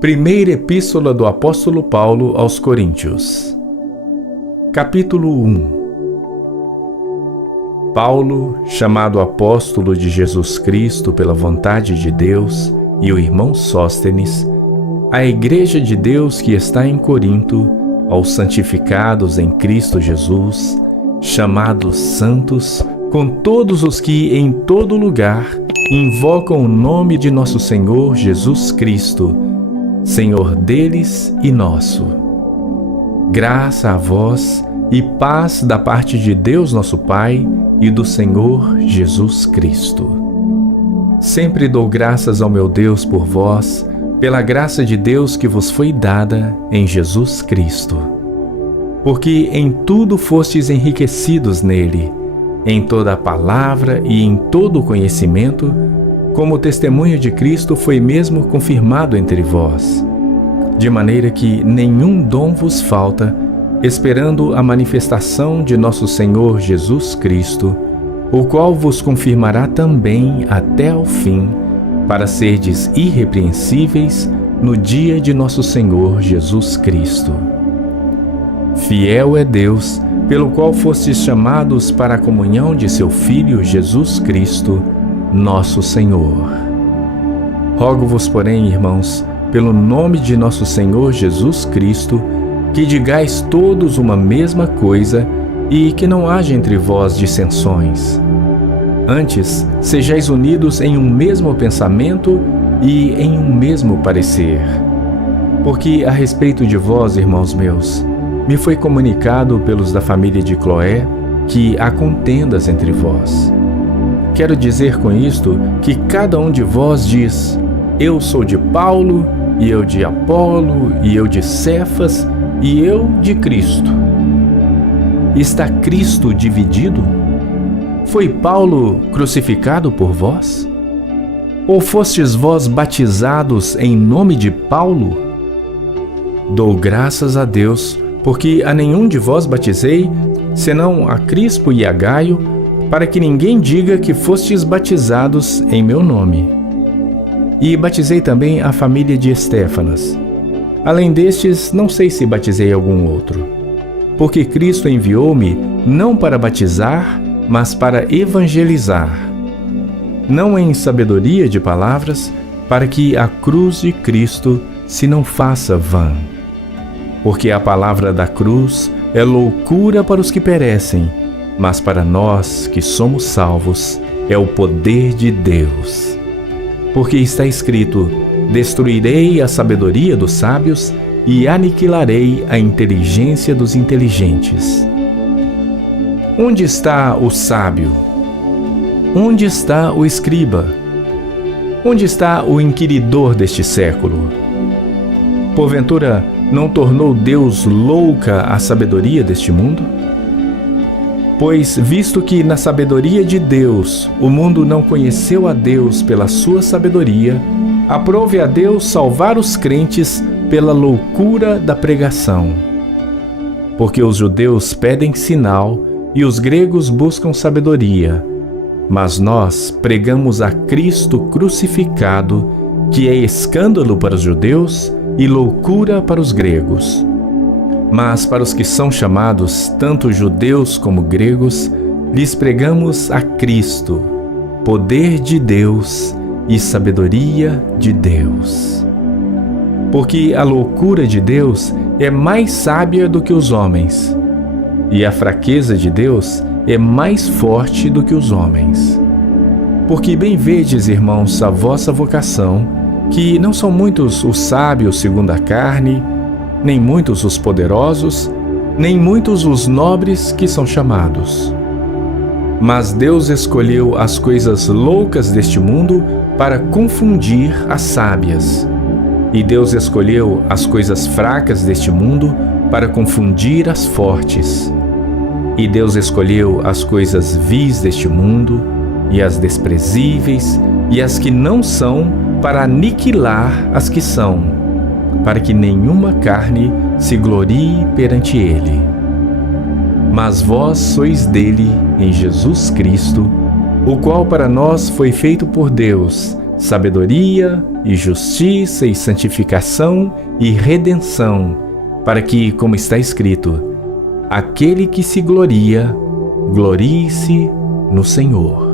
Primeira Epístola do Apóstolo Paulo aos Coríntios. Capítulo 1. Paulo, chamado apóstolo de Jesus Cristo pela vontade de Deus, e o irmão Sóstenes, à igreja de Deus que está em Corinto, aos santificados em Cristo Jesus, chamados santos, com todos os que em todo lugar invocam o nome de nosso Senhor Jesus Cristo, Senhor deles e nosso. Graça a vós e paz da parte de Deus nosso Pai e do Senhor Jesus Cristo. Sempre dou graças ao meu Deus por vós, pela graça de Deus que vos foi dada em Jesus Cristo. Porque em tudo fostes enriquecidos nele, em toda a palavra e em todo o conhecimento, como o testemunho de Cristo foi mesmo confirmado entre vós, de maneira que nenhum dom vos falta, esperando a manifestação de nosso Senhor Jesus Cristo, o qual vos confirmará também até ao fim, para serdes irrepreensíveis no dia de nosso Senhor Jesus Cristo. Fiel é Deus, pelo qual fostes chamados para a comunhão de seu Filho Jesus Cristo, nosso Senhor. Rogo-vos, porém, irmãos, pelo nome de nosso Senhor Jesus Cristo, que digais todos uma mesma coisa e que não haja entre vós dissensões. Antes, sejais unidos em um mesmo pensamento e em um mesmo parecer. Porque a respeito de vós, irmãos meus, me foi comunicado pelos da família de Cloé que há contendas entre vós. Quero dizer com isto que cada um de vós diz: eu sou de Paulo, e eu de Apolo, e eu de Cefas, e eu de Cristo. Está Cristo dividido? Foi Paulo crucificado por vós? Ou fostes vós batizados em nome de Paulo? Dou graças a Deus, porque a nenhum de vós batizei, senão a Crispo e a Gaio, para que ninguém diga que fostes batizados em meu nome. E batizei também a família de Estéfanas. Além destes, não sei se batizei algum outro. Porque Cristo enviou-me não para batizar, mas para evangelizar. Não em sabedoria de palavras, para que a cruz de Cristo se não faça vã. Porque a palavra da cruz é loucura para os que perecem, mas para nós que somos salvos é o poder de Deus. Porque está escrito: destruirei a sabedoria dos sábios e aniquilarei a inteligência dos inteligentes. Onde está o sábio? Onde está o escriba? Onde está o inquiridor deste século? Porventura, não tornou Deus louca a sabedoria deste mundo? Pois, visto que na sabedoria de Deus o mundo não conheceu a Deus pela sua sabedoria, aprove a Deus salvar os crentes pela loucura da pregação. Porque os judeus pedem sinal e os gregos buscam sabedoria, mas nós pregamos a Cristo crucificado, que é escândalo para os judeus e loucura para os gregos. Mas para os que são chamados, tanto judeus como gregos, lhes pregamos a Cristo, poder de Deus e sabedoria de Deus. Porque a loucura de Deus é mais sábia do que os homens, e a fraqueza de Deus é mais forte do que os homens. Porque bem vedes, irmãos, a vossa vocação, que não são muitos os sábios segundo a carne, nem muitos os poderosos, nem muitos os nobres que são chamados. Mas Deus escolheu as coisas loucas deste mundo para confundir as sábias. E Deus escolheu as coisas fracas deste mundo para confundir as fortes. E Deus escolheu as coisas vis deste mundo, e as desprezíveis, e as que não são, para aniquilar as que são, para que nenhuma carne se glorie perante ele. Mas vós sois dele, em Jesus Cristo, o qual para nós foi feito por Deus, sabedoria e justiça e santificação e redenção, para que, como está escrito, aquele que se gloria, glorie-se no Senhor.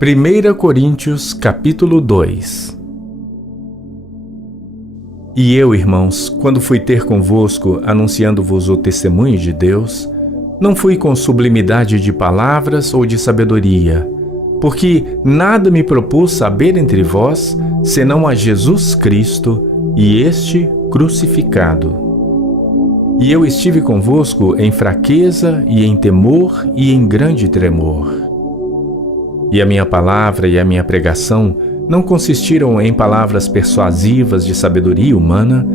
Primeira Coríntios, capítulo 2. E eu, irmãos, quando fui ter convosco, anunciando-vos o testemunho de Deus, não fui com sublimidade de palavras ou de sabedoria, porque nada me propus saber entre vós, senão a Jesus Cristo e este crucificado. E eu estive convosco em fraqueza e em temor e em grande tremor. E a minha palavra e a minha pregação não consistiram em palavras persuasivas de sabedoria humana,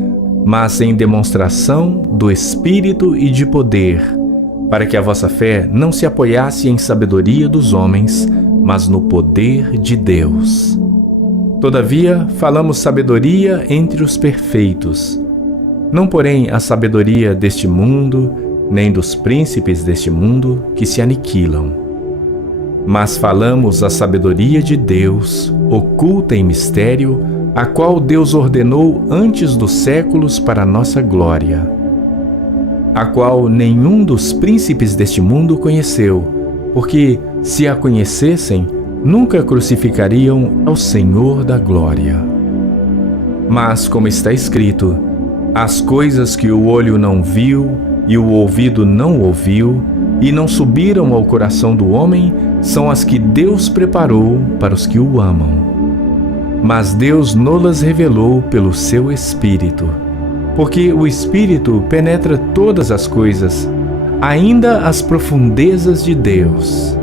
mas em demonstração do Espírito e de poder, para que a vossa fé não se apoiasse em sabedoria dos homens, mas no poder de Deus. Todavia, falamos sabedoria entre os perfeitos, não porém a sabedoria deste mundo, nem dos príncipes deste mundo que se aniquilam. Mas falamos a sabedoria de Deus, oculta em mistério, a qual Deus ordenou antes dos séculos para a nossa glória, a qual nenhum dos príncipes deste mundo conheceu, porque, se a conhecessem, nunca crucificariam ao Senhor da glória. Mas, como está escrito, as coisas que o olho não viu e o ouvido não ouviu, e não subiram ao coração do homem, são as que Deus preparou para os que o amam. Mas Deus nolas revelou pelo seu Espírito, porque o Espírito penetra todas as coisas, ainda as profundezas de Deus.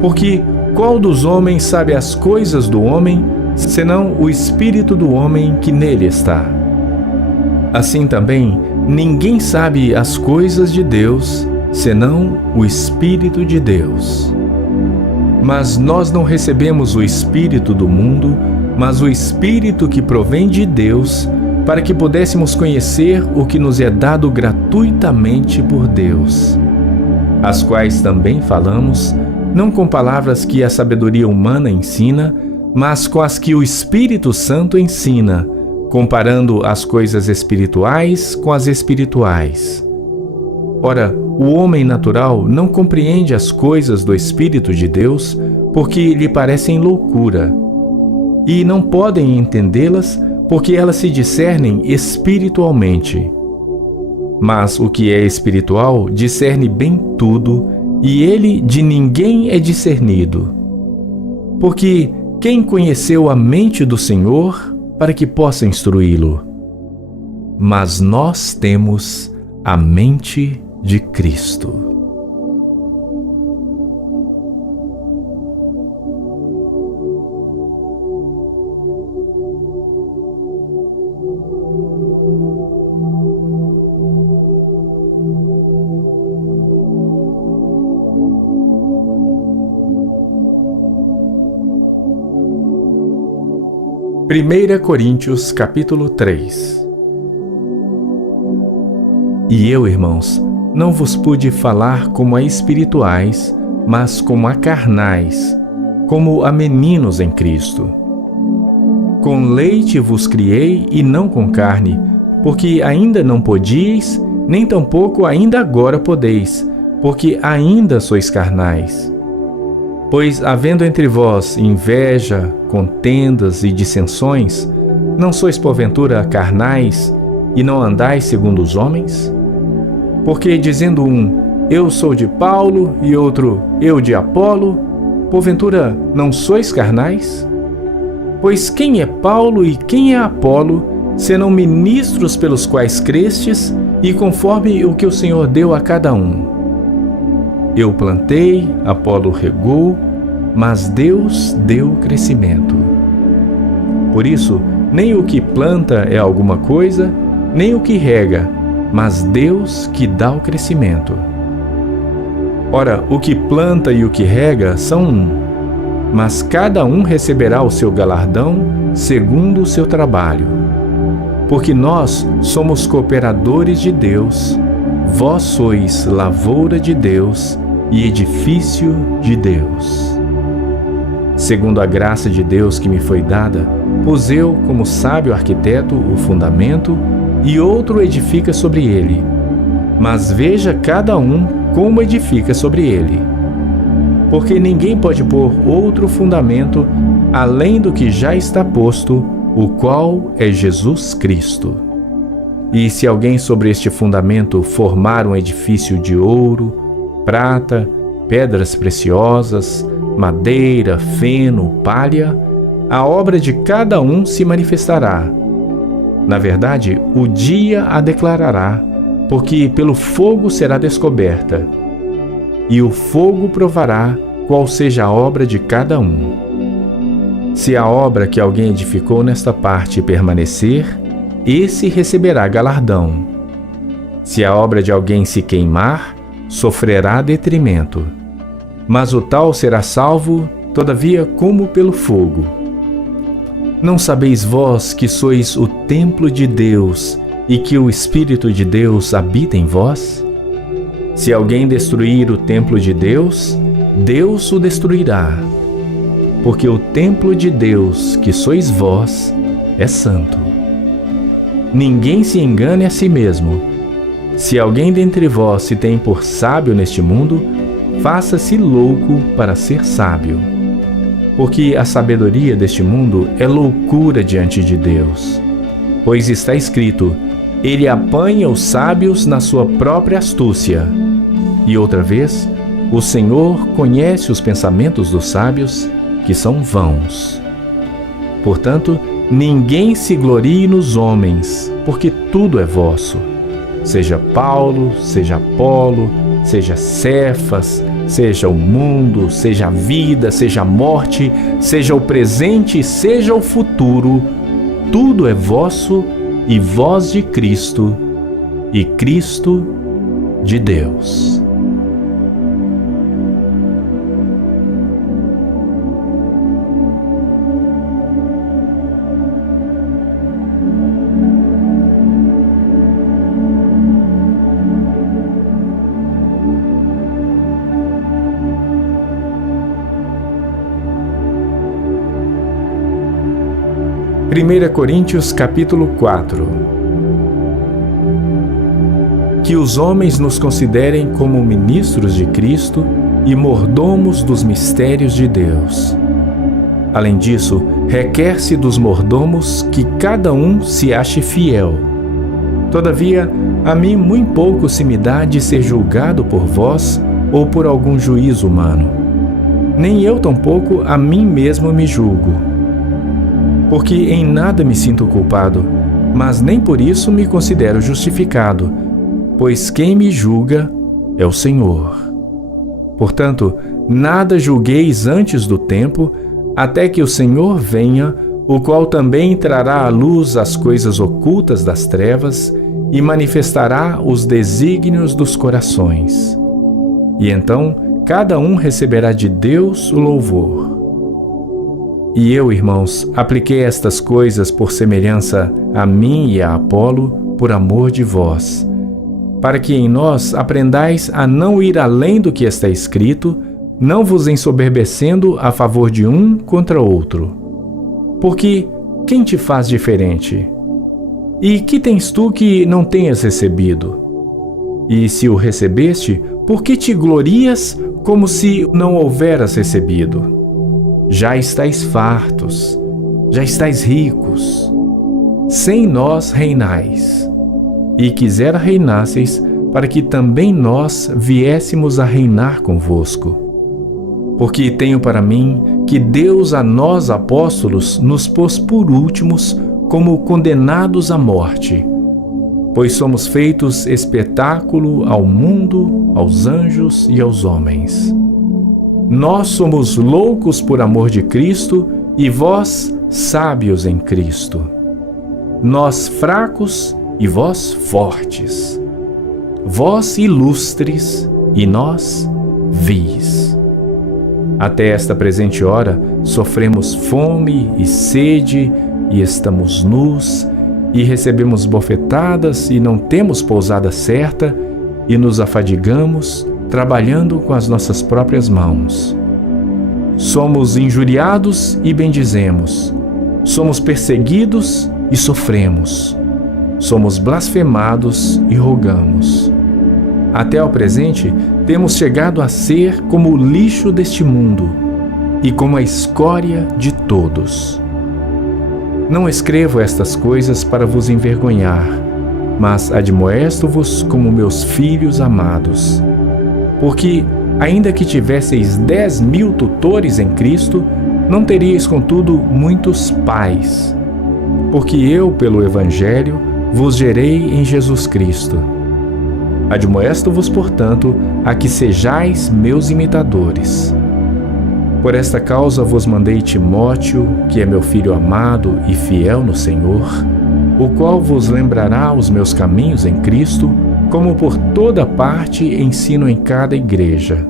Porque qual dos homens sabe as coisas do homem, senão o Espírito do homem que nele está? Assim também, ninguém sabe as coisas de Deus, senão o Espírito de Deus. Mas nós não recebemos o Espírito do mundo, mas o Espírito que provém de Deus, para que pudéssemos conhecer o que nos é dado gratuitamente por Deus, as quais também falamos, não com palavras que a sabedoria humana ensina, mas com as que o Espírito Santo ensina, comparando as coisas espirituais com as espirituais. Ora, o homem natural não compreende as coisas do Espírito de Deus, porque lhe parecem loucura, e não podem entendê-las, porque elas se discernem espiritualmente. Mas o que é espiritual discerne bem tudo, e ele de ninguém é discernido. Porque quem conheceu a mente do Senhor para que possa instruí-lo? Mas nós temos a mente de Cristo. Primeira Coríntios, capítulo 3. E eu, irmãos, não vos pude falar como a espirituais, mas como a carnais, como a meninos em Cristo. Com leite vos criei e não com carne, porque ainda não podíeis, nem tampouco ainda agora podeis, porque ainda sois carnais. Pois, havendo entre vós inveja, contendas e dissensões, não sois porventura carnais e não andais segundo os homens? Porque, dizendo um, eu sou de Paulo, e outro, eu de Apolo, porventura não sois carnais? Pois quem é Paulo e quem é Apolo, senão ministros pelos quais crestes, e conforme o que o Senhor deu a cada um? Eu plantei, Apolo regou, mas Deus deu o crescimento. Por isso, nem o que planta é alguma coisa, nem o que rega, mas Deus que dá o crescimento. Ora, o que planta e o que rega são um, mas cada um receberá o seu galardão segundo o seu trabalho. Porque nós somos cooperadores de Deus, vós sois lavoura de Deus e edifício de Deus. Segundo a graça de Deus que me foi dada, pus eu, como sábio arquiteto, o fundamento, e outro edifica sobre ele. Mas veja cada um como edifica sobre ele. Porque ninguém pode pôr outro fundamento além do que já está posto, o qual é Jesus Cristo. E se alguém sobre este fundamento formar um edifício de ouro, prata, pedras preciosas, madeira, feno, palha, a obra de cada um se manifestará. Na verdade, o dia a declarará, porque pelo fogo será descoberta, e o fogo provará qual seja a obra de cada um. Se a obra que alguém edificou nesta parte permanecer, esse receberá galardão. Se a obra de alguém se queimar, sofrerá detrimento. Mas o tal será salvo, todavia, como pelo fogo. Não sabeis vós que sois o templo de Deus e que o Espírito de Deus habita em vós? Se alguém destruir o templo de Deus, Deus o destruirá. Porque o templo de Deus, que sois vós, é santo. Ninguém se engane a si mesmo. Se alguém dentre vós se tem por sábio neste mundo, faça-se louco para ser sábio. Porque a sabedoria deste mundo é loucura diante de Deus. Pois está escrito: Ele apanha os sábios na sua própria astúcia. E outra vez, o Senhor conhece os pensamentos dos sábios, que são vãos. Portanto, ninguém se glorie nos homens, porque tudo é vosso. Seja Paulo, seja Apolo, seja Cefas, seja o mundo, seja a vida, seja a morte, seja o presente, seja o futuro, tudo é vosso, e vós de Cristo, e Cristo de Deus. Primeira Coríntios capítulo 4. Que os homens nos considerem como ministros de Cristo e mordomos dos mistérios de Deus. Além disso, requer-se dos mordomos que cada um se ache fiel. Todavia, a mim muito pouco se me dá de ser julgado por vós ou por algum juízo humano. Nem eu tampouco a mim mesmo me julgo. Porque em nada me sinto culpado, mas nem por isso me considero justificado, pois quem me julga é o Senhor. Portanto, nada julgueis antes do tempo, até que o Senhor venha, o qual também trará à luz as coisas ocultas das trevas e manifestará os desígnios dos corações. E então, cada um receberá de Deus o louvor. E eu, irmãos, apliquei estas coisas por semelhança a mim e a Apolo, por amor de vós, para que em nós aprendais a não ir além do que está escrito, não vos ensoberbecendo a favor de um contra outro. Porque quem te faz diferente? E que tens tu que não tenhas recebido? E se o recebeste, por que te glorias como se não houveras recebido? Já estáis fartos, já estáis ricos, sem nós reinais. E quisera reinasseis, para que também nós viéssemos a reinar convosco. Porque tenho para mim que Deus a nós apóstolos nos pôs por últimos como condenados à morte, pois somos feitos espetáculo ao mundo, aos anjos e aos homens. Nós somos loucos por amor de Cristo e vós sábios em Cristo. Nós fracos e vós fortes. Vós ilustres e nós vis. Até esta presente hora, sofremos fome e sede, e estamos nus, e recebemos bofetadas, e não temos pousada certa, e nos afadigamos, trabalhando com as nossas próprias mãos. Somos injuriados e bendizemos. Somos perseguidos e sofremos. Somos blasfemados e rogamos. Até ao presente, temos chegado a ser como o lixo deste mundo e como a escória de todos. Não escrevo estas coisas para vos envergonhar, mas admoesto-vos como meus filhos amados. Porque, ainda que tivesseis 10.000 tutores em Cristo, não teríeis, contudo, muitos pais. Porque eu, pelo Evangelho, vos gerei em Jesus Cristo. Admoesto-vos, portanto, a que sejais meus imitadores. Por esta causa vos mandei Timóteo, que é meu filho amado e fiel no Senhor, o qual vos lembrará os meus caminhos em Cristo, como por toda parte ensino em cada igreja.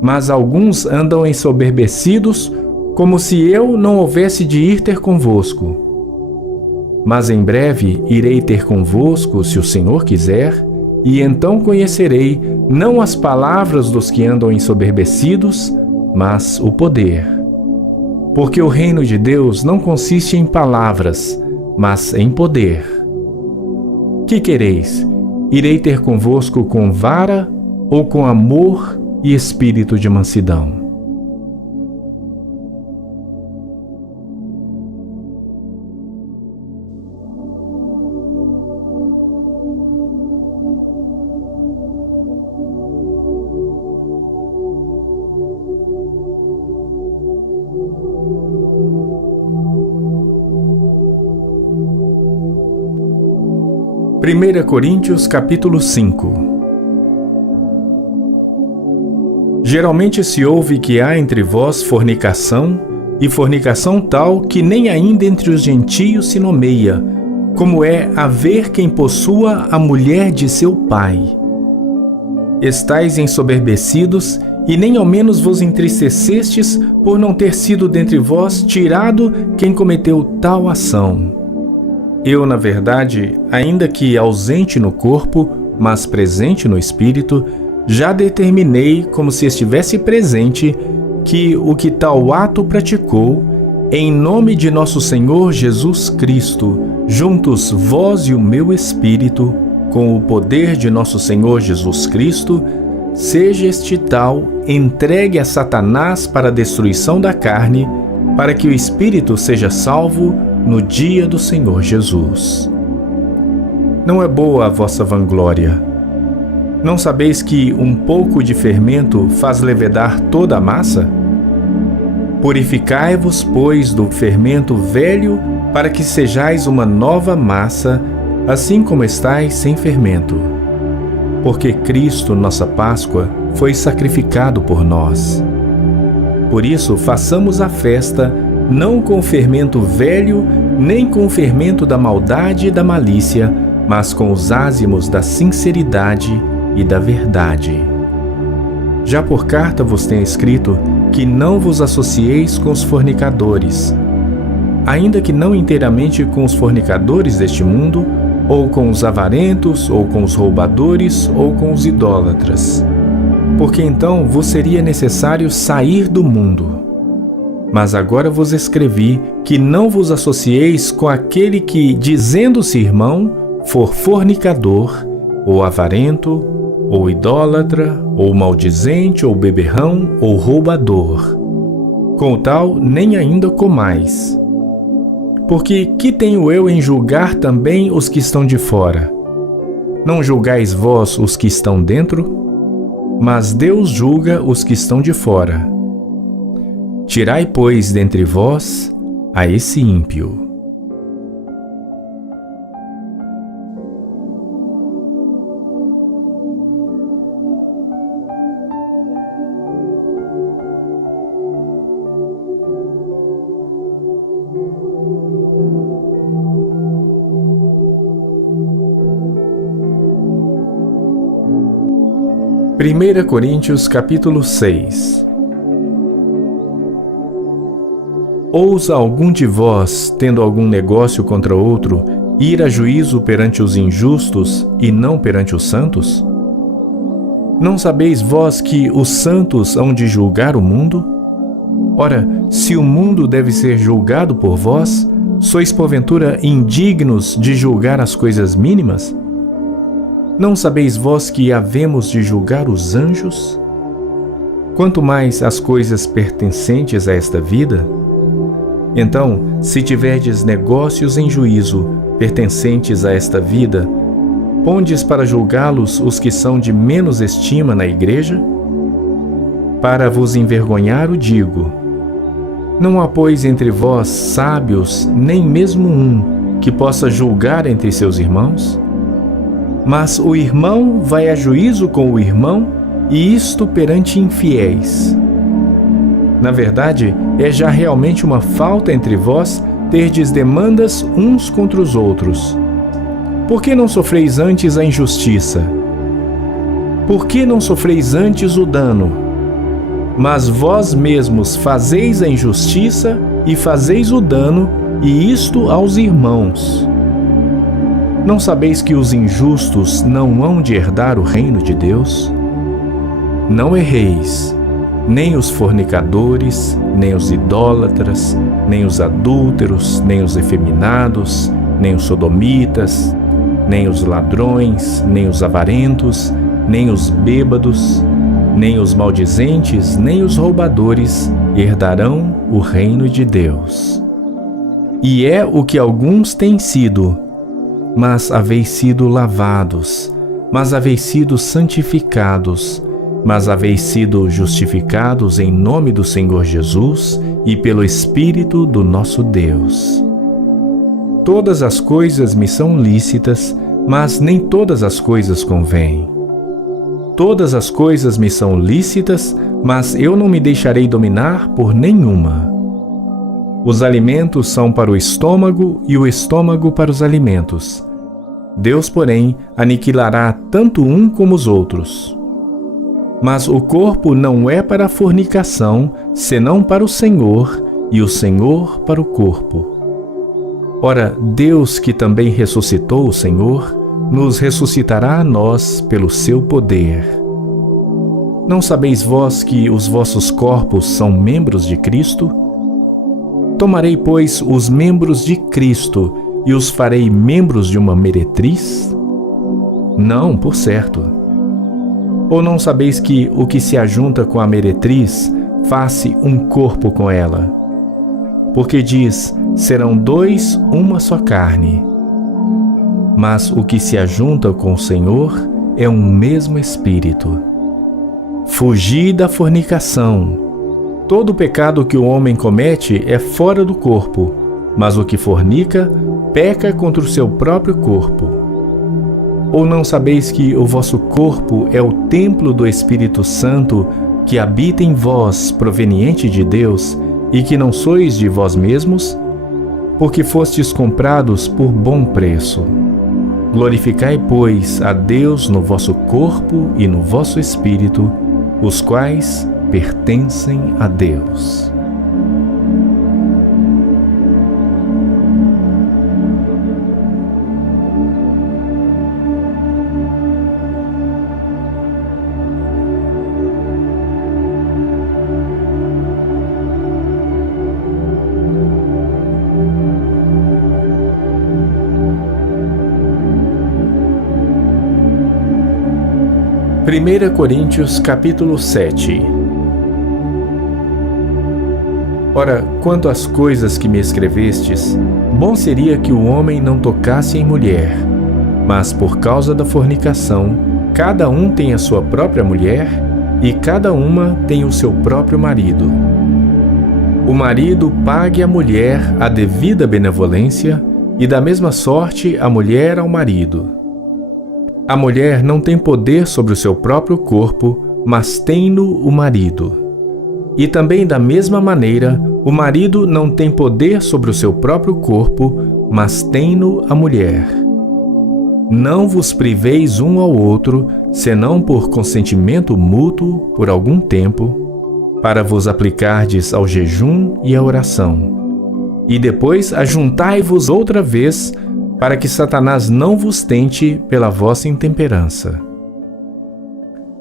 Mas alguns andam ensoberbecidos, como se eu não houvesse de ir ter convosco. Mas em breve irei ter convosco, se o Senhor quiser, e então conhecerei não as palavras dos que andam ensoberbecidos, mas o poder. Porque o reino de Deus não consiste em palavras, mas em poder. Que quereis? Irei ter convosco com vara ou com amor e espírito de mansidão? Primeira Coríntios capítulo 5. Geralmente se ouve que há entre vós fornicação, e fornicação tal que nem ainda entre os gentios se nomeia, como é haver quem possua a mulher de seu pai. Estais ensoberbecidos, e nem ao menos vos entristecestes por não ter sido dentre vós tirado quem cometeu tal ação. Eu, na verdade, ainda que ausente no corpo, mas presente no espírito, já determinei, como se estivesse presente, que o que tal ato praticou, em nome de nosso Senhor Jesus Cristo, juntos vós e o meu espírito, com o poder de nosso Senhor Jesus Cristo, seja este tal entregue a Satanás para a destruição da carne, para que o espírito seja salvo no dia do Senhor Jesus. Não é boa a vossa vanglória. Não sabeis que um pouco de fermento faz levedar toda a massa? Purificai-vos, pois, do fermento velho, para que sejais uma nova massa, assim como estáis sem fermento. Porque Cristo, nossa Páscoa, foi sacrificado por nós. Por isso, façamos a festa, não com o fermento velho, nem com o fermento da maldade e da malícia, mas com os ázimos da sinceridade e da verdade. Já por carta vos tenho escrito que não vos associeis com os fornicadores, ainda que não inteiramente com os fornicadores deste mundo, ou com os avarentos, ou com os roubadores, ou com os idólatras. Porque então vos seria necessário sair do mundo. Mas agora vos escrevi que não vos associeis com aquele que, dizendo-se irmão, for fornicador, ou avarento, ou idólatra, ou maldizente, ou beberrão, ou roubador. Com o tal, nem ainda comais. Porque que tenho eu em julgar também os que estão de fora? Não julgais vós os que estão dentro? Mas Deus julga os que estão de fora. Tirai, pois, dentre vós a esse ímpio. 1 Coríntios capítulo 6. Ousa algum de vós, tendo algum negócio contra outro, ir a juízo perante os injustos e não perante os santos? Não sabeis vós que os santos hão de julgar o mundo? Ora, se o mundo deve ser julgado por vós, sois porventura indignos de julgar as coisas mínimas? Não sabeis vós que havemos de julgar os anjos? Quanto mais as coisas pertencentes a esta vida? Então, se tiverdes negócios em juízo, pertencentes a esta vida, pondes para julgá-los os que são de menos estima na igreja? Para vos envergonhar o digo. Não há, pois, entre vós sábios, nem mesmo um, que possa julgar entre seus irmãos? Mas o irmão vai a juízo com o irmão, e isto perante infiéis. Na verdade, é já realmente uma falta entre vós terdes demandas uns contra os outros. Por que não sofreis antes a injustiça? Por que não sofreis antes o dano? Mas vós mesmos fazeis a injustiça e fazeis o dano, e isto aos irmãos. Não sabeis que os injustos não hão de herdar o reino de Deus? Não erreis, nem os fornicadores, nem os idólatras, nem os adúlteros, nem os efeminados, nem os sodomitas, nem os ladrões, nem os avarentos, nem os bêbados, nem os maldizentes, nem os roubadores herdarão o reino de Deus. E é o que alguns têm sido, mas haveis sido lavados, mas haveis sido santificados, mas haveis sido justificados em nome do Senhor Jesus e pelo Espírito do nosso Deus. Todas as coisas me são lícitas, mas nem todas as coisas convêm. Todas as coisas me são lícitas, mas eu não me deixarei dominar por nenhuma. Os alimentos são para o estômago e o estômago para os alimentos. Deus, porém, aniquilará tanto um como os outros. Mas o corpo não é para a fornicação, senão para o Senhor, e o Senhor para o corpo. Ora, Deus, que também ressuscitou o Senhor, nos ressuscitará a nós pelo seu poder. Não sabeis vós que os vossos corpos são membros de Cristo? Tomarei, pois, os membros de Cristo e os farei membros de uma meretriz? Não, por certo. Ou não sabeis que o que se ajunta com a meretriz, faz-se um corpo com ela? Porque diz, serão dois uma só carne. Mas o que se ajunta com o Senhor é um mesmo espírito. Fugi da fornicação. Todo pecado que o homem comete é fora do corpo, mas o que fornica, peca contra o seu próprio corpo. Ou não sabeis que o vosso corpo é o templo do Espírito Santo que habita em vós, proveniente de Deus, e que não sois de vós mesmos? Porque fostes comprados por bom preço. Glorificai, pois, a Deus no vosso corpo e no vosso espírito, os quais pertencem a Deus. Primeira Coríntios capítulo 7. Ora, quanto às coisas que me escrevestes, bom seria que o homem não tocasse em mulher, mas por causa da fornicação, cada um tem a sua própria mulher, e cada uma tem o seu próprio marido. O marido pague à mulher a devida benevolência, e da mesma sorte a mulher ao marido. A mulher não tem poder sobre o seu próprio corpo, mas tem-no o marido. E também da mesma maneira, o marido não tem poder sobre o seu próprio corpo, mas tem-no a mulher. Não vos priveis um ao outro, senão por consentimento mútuo por algum tempo, para vos aplicardes ao jejum e à oração. E depois ajuntai-vos outra vez, para que Satanás não vos tente pela vossa intemperança.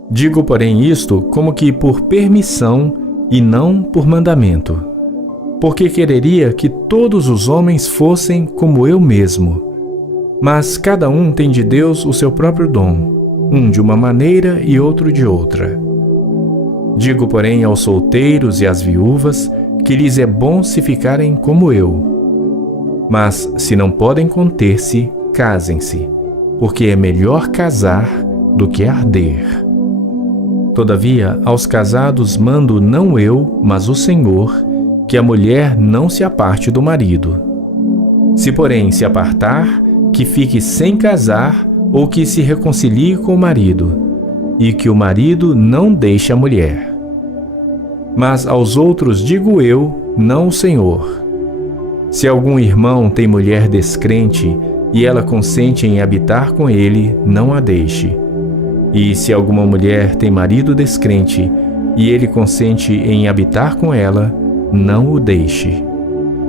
Digo, porém, isto como que por permissão e não por mandamento, porque quereria que todos os homens fossem como eu mesmo. Mas cada um tem de Deus o seu próprio dom, um de uma maneira e outro de outra. Digo, porém, aos solteiros e às viúvas que lhes é bom se ficarem como eu. Mas, se não podem conter-se, casem-se, porque é melhor casar do que arder. Todavia, aos casados mando não eu, mas o Senhor, que a mulher não se aparte do marido. Se, porém, se apartar, que fique sem casar ou que se reconcilie com o marido, e que o marido não deixe a mulher. Mas aos outros digo eu, não o Senhor. Se algum irmão tem mulher descrente e ela consente em habitar com ele, não a deixe. E se alguma mulher tem marido descrente e ele consente em habitar com ela, não o deixe.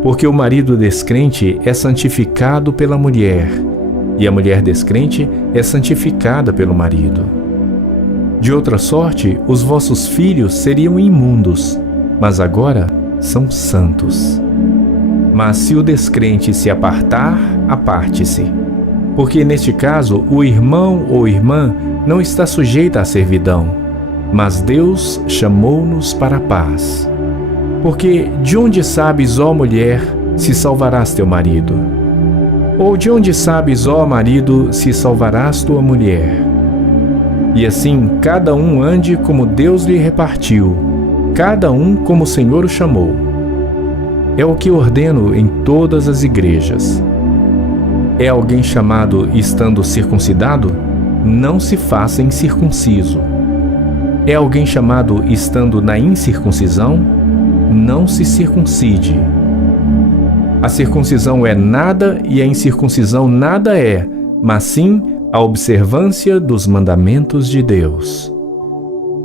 Porque o marido descrente é santificado pela mulher, e a mulher descrente é santificada pelo marido. De outra sorte, os vossos filhos seriam imundos, mas agora são santos. Mas se o descrente se apartar, aparte-se. Porque neste caso o irmão ou irmã não está sujeito à servidão, mas Deus chamou-nos para a paz. Porque de onde sabes, ó mulher, se salvarás teu marido? Ou de onde sabes, ó marido, se salvarás tua mulher? E assim cada um ande como Deus lhe repartiu, cada um como o Senhor o chamou. É o que ordeno em todas as igrejas. É alguém chamado estando circuncidado? Não se faça incircunciso. É alguém chamado estando na incircuncisão? Não se circuncide. A circuncisão é nada e a incircuncisão nada é, mas sim a observância dos mandamentos de Deus.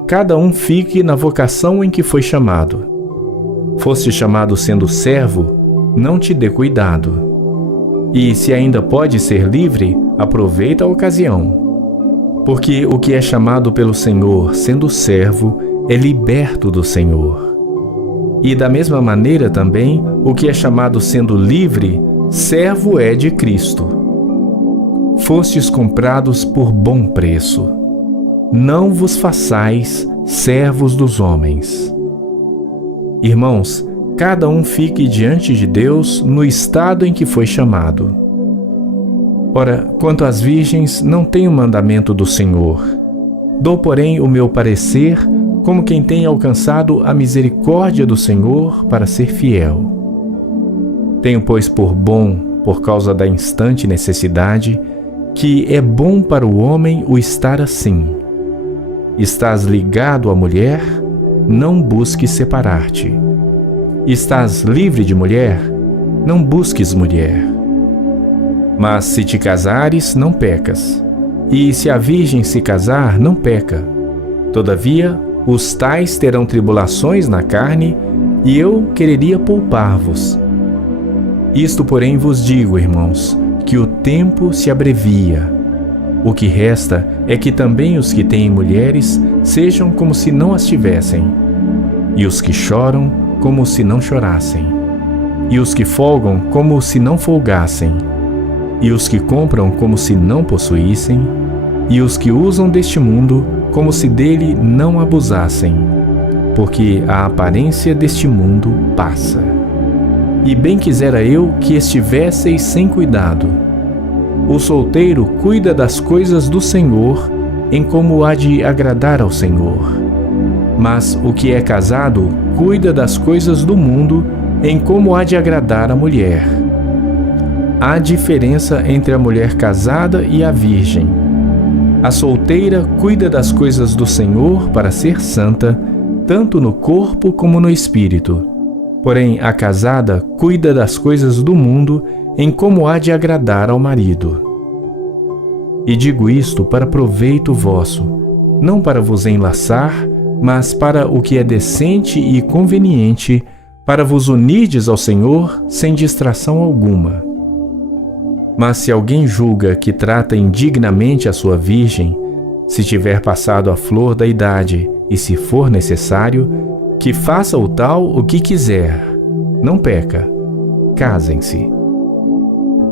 Cada um fique na vocação em que foi chamado. Foste chamado sendo servo, não te dê cuidado. E se ainda pode ser livre, aproveita a ocasião. Porque o que é chamado pelo Senhor sendo servo é liberto do Senhor. E da mesma maneira também, o que é chamado sendo livre, servo é de Cristo. Fostes comprados por bom preço. Não vos façais servos dos homens. Irmãos, cada um fique diante de Deus no estado em que foi chamado. Ora, quanto às virgens, não tenho mandamento do Senhor. Dou, porém, o meu parecer como quem tem alcançado a misericórdia do Senhor para ser fiel. Tenho, pois, por bom, por causa da instante necessidade, que é bom para o homem o estar assim. Estás ligado à mulher? Não busques separar-te. Estás livre de mulher? Não busques mulher. Mas se te casares, não pecas. E se a virgem se casar, não peca. Todavia, os tais terão tribulações na carne, e eu quereria poupar-vos. Isto, porém, vos digo, irmãos, que o tempo se abrevia. O que resta é que também os que têm mulheres sejam como se não as tivessem, e os que choram como se não chorassem, e os que folgam como se não folgassem, e os que compram como se não possuíssem, e os que usam deste mundo como se dele não abusassem, porque a aparência deste mundo passa. E bem quisera eu que estivesseis sem cuidado. O solteiro cuida das coisas do Senhor, em como há de agradar ao Senhor. Mas o que é casado cuida das coisas do mundo, em como há de agradar a mulher. Há diferença entre a mulher casada e a virgem. A solteira cuida das coisas do Senhor para ser santa, tanto no corpo como no espírito. Porém, a casada cuida das coisas do mundo, em como há de agradar ao marido. e digo isto para proveito vosso, não para vos enlaçar, mas para o que é decente e conveniente, para vos unirdes ao Senhor sem distração alguma. Mas se alguém julga que trata indignamente a sua virgem, se tiver passado a flor da idade e se for necessário, que faça o tal o que quiser, não peca, casem-se.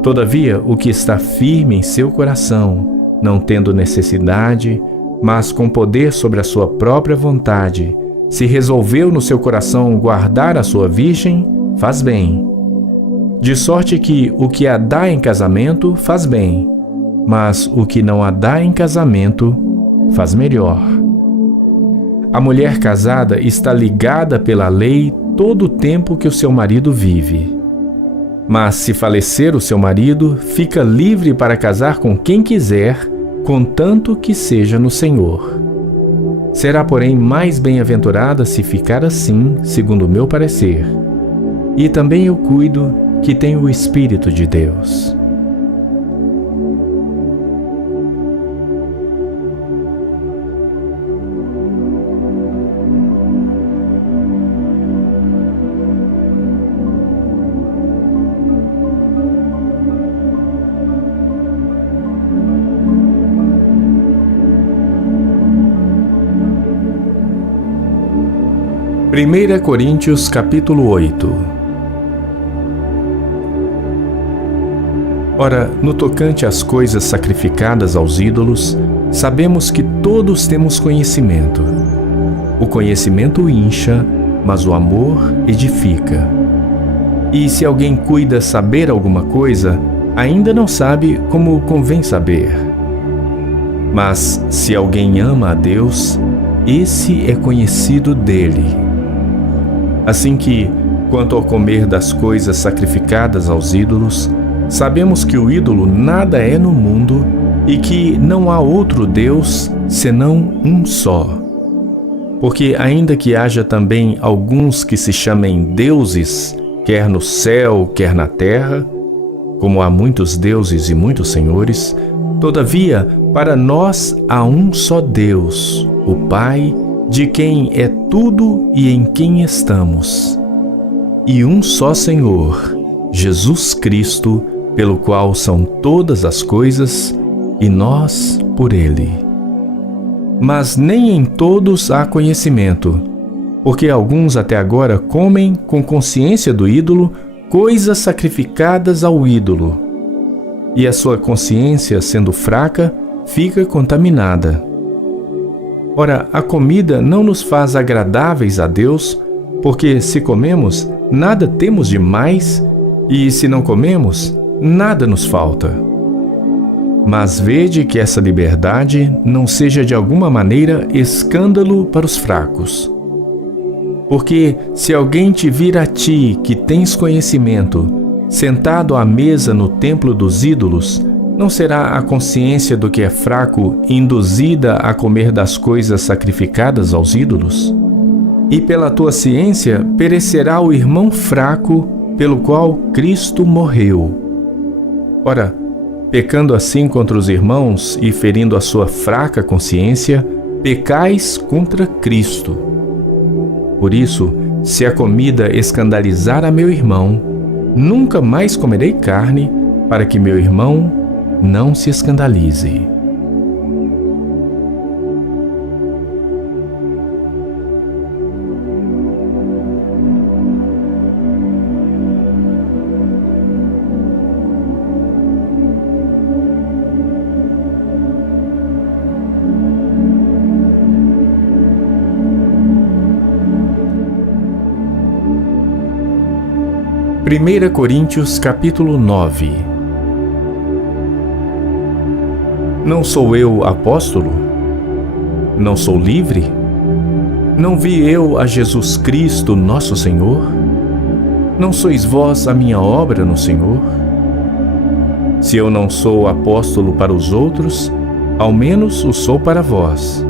Todavia, o que está firme em seu coração, não tendo necessidade, mas com poder sobre a sua própria vontade, se resolveu no seu coração guardar a sua virgem, faz bem. De sorte que o que a dá em casamento faz bem, mas o que não a dá em casamento faz melhor. A mulher casada está ligada pela lei todo o tempo que o seu marido vive. Mas se falecer o seu marido, fica livre para casar com quem quiser, contanto que seja no Senhor. Será, porém, mais bem-aventurada se ficar assim, segundo o meu parecer. E também eu cuido que tenho o Espírito de Deus. Primeira Coríntios capítulo 8. Ora, no tocante às coisas sacrificadas aos ídolos, sabemos que todos temos conhecimento. O conhecimento incha, mas o amor edifica. E se alguém cuida saber alguma coisa, ainda não sabe como convém saber. Mas se alguém ama a Deus, esse é conhecido dele. Assim que, quanto ao comer das coisas sacrificadas aos ídolos, sabemos que o ídolo nada é no mundo e que não há outro Deus senão um só. Porque ainda que haja também alguns que se chamem deuses, quer no céu, quer na terra, como há muitos deuses e muitos senhores, todavia, para nós há um só Deus, o Pai, de quem é tudo e em quem estamos, e um só Senhor, Jesus Cristo, pelo qual são todas as coisas, e nós por Ele. Mas nem em todos há conhecimento, porque alguns até agora comem com consciência do ídolo coisas sacrificadas ao ídolo, e a sua consciência, sendo fraca, fica contaminada. Ora, a comida não nos faz agradáveis a Deus, porque se comemos, nada temos de mais, e se não comemos, nada nos falta. Mas vede que essa liberdade não seja de alguma maneira escândalo para os fracos. Porque se alguém te vir a ti, que tens conhecimento, sentado à mesa no templo dos ídolos, não será a consciência do que é fraco induzida a comer das coisas sacrificadas aos ídolos? E pela tua ciência perecerá o irmão fraco pelo qual Cristo morreu. Ora, pecando assim contra os irmãos e ferindo a sua fraca consciência, pecais contra Cristo. Por isso, se a comida escandalizar a meu irmão, nunca mais comerei carne, para que meu irmão não se escandalize. Primeira Coríntios capítulo 9. Não sou eu apóstolo? Não sou livre? Não vi eu a Jesus Cristo, nosso Senhor? Não sois vós a minha obra no Senhor? Se eu não sou apóstolo para os outros, ao menos o sou para vós,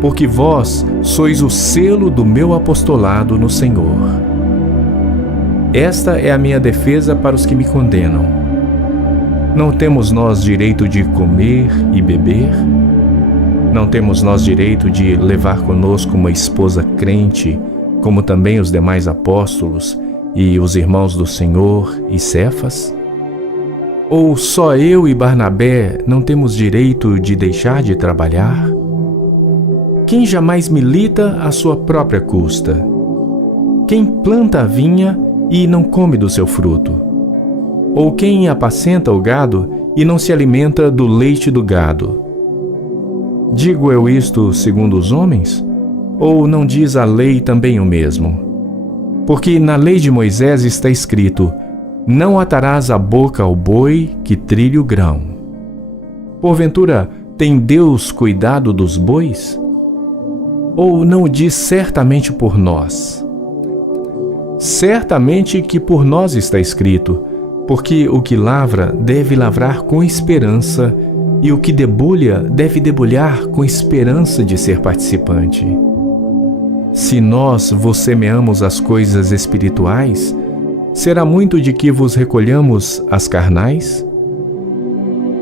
porque vós sois o selo do meu apostolado no Senhor. Esta é a minha defesa para os que me condenam. Não temos nós direito de comer e beber? Não temos nós direito de levar conosco uma esposa crente, como também os demais apóstolos e os irmãos do Senhor e Cefas? Ou só eu e Barnabé não temos direito de deixar de trabalhar? Quem jamais milita à sua própria custa? Quem planta a vinha e não come do seu fruto? Ou quem apacenta o gado e não se alimenta do leite do gado? Digo eu isto segundo os homens? Ou não diz a lei também o mesmo? Porque na lei de Moisés está escrito: não atarás a boca ao boi que trilha o grão. Porventura, tem Deus cuidado dos bois? Ou não o diz certamente por nós? Certamente que por nós está escrito, porque o que lavra deve lavrar com esperança, e o que debulha deve debulhar com esperança de ser participante. Se nós vos semeamos as coisas espirituais, será muito de que vos recolhamos as carnais?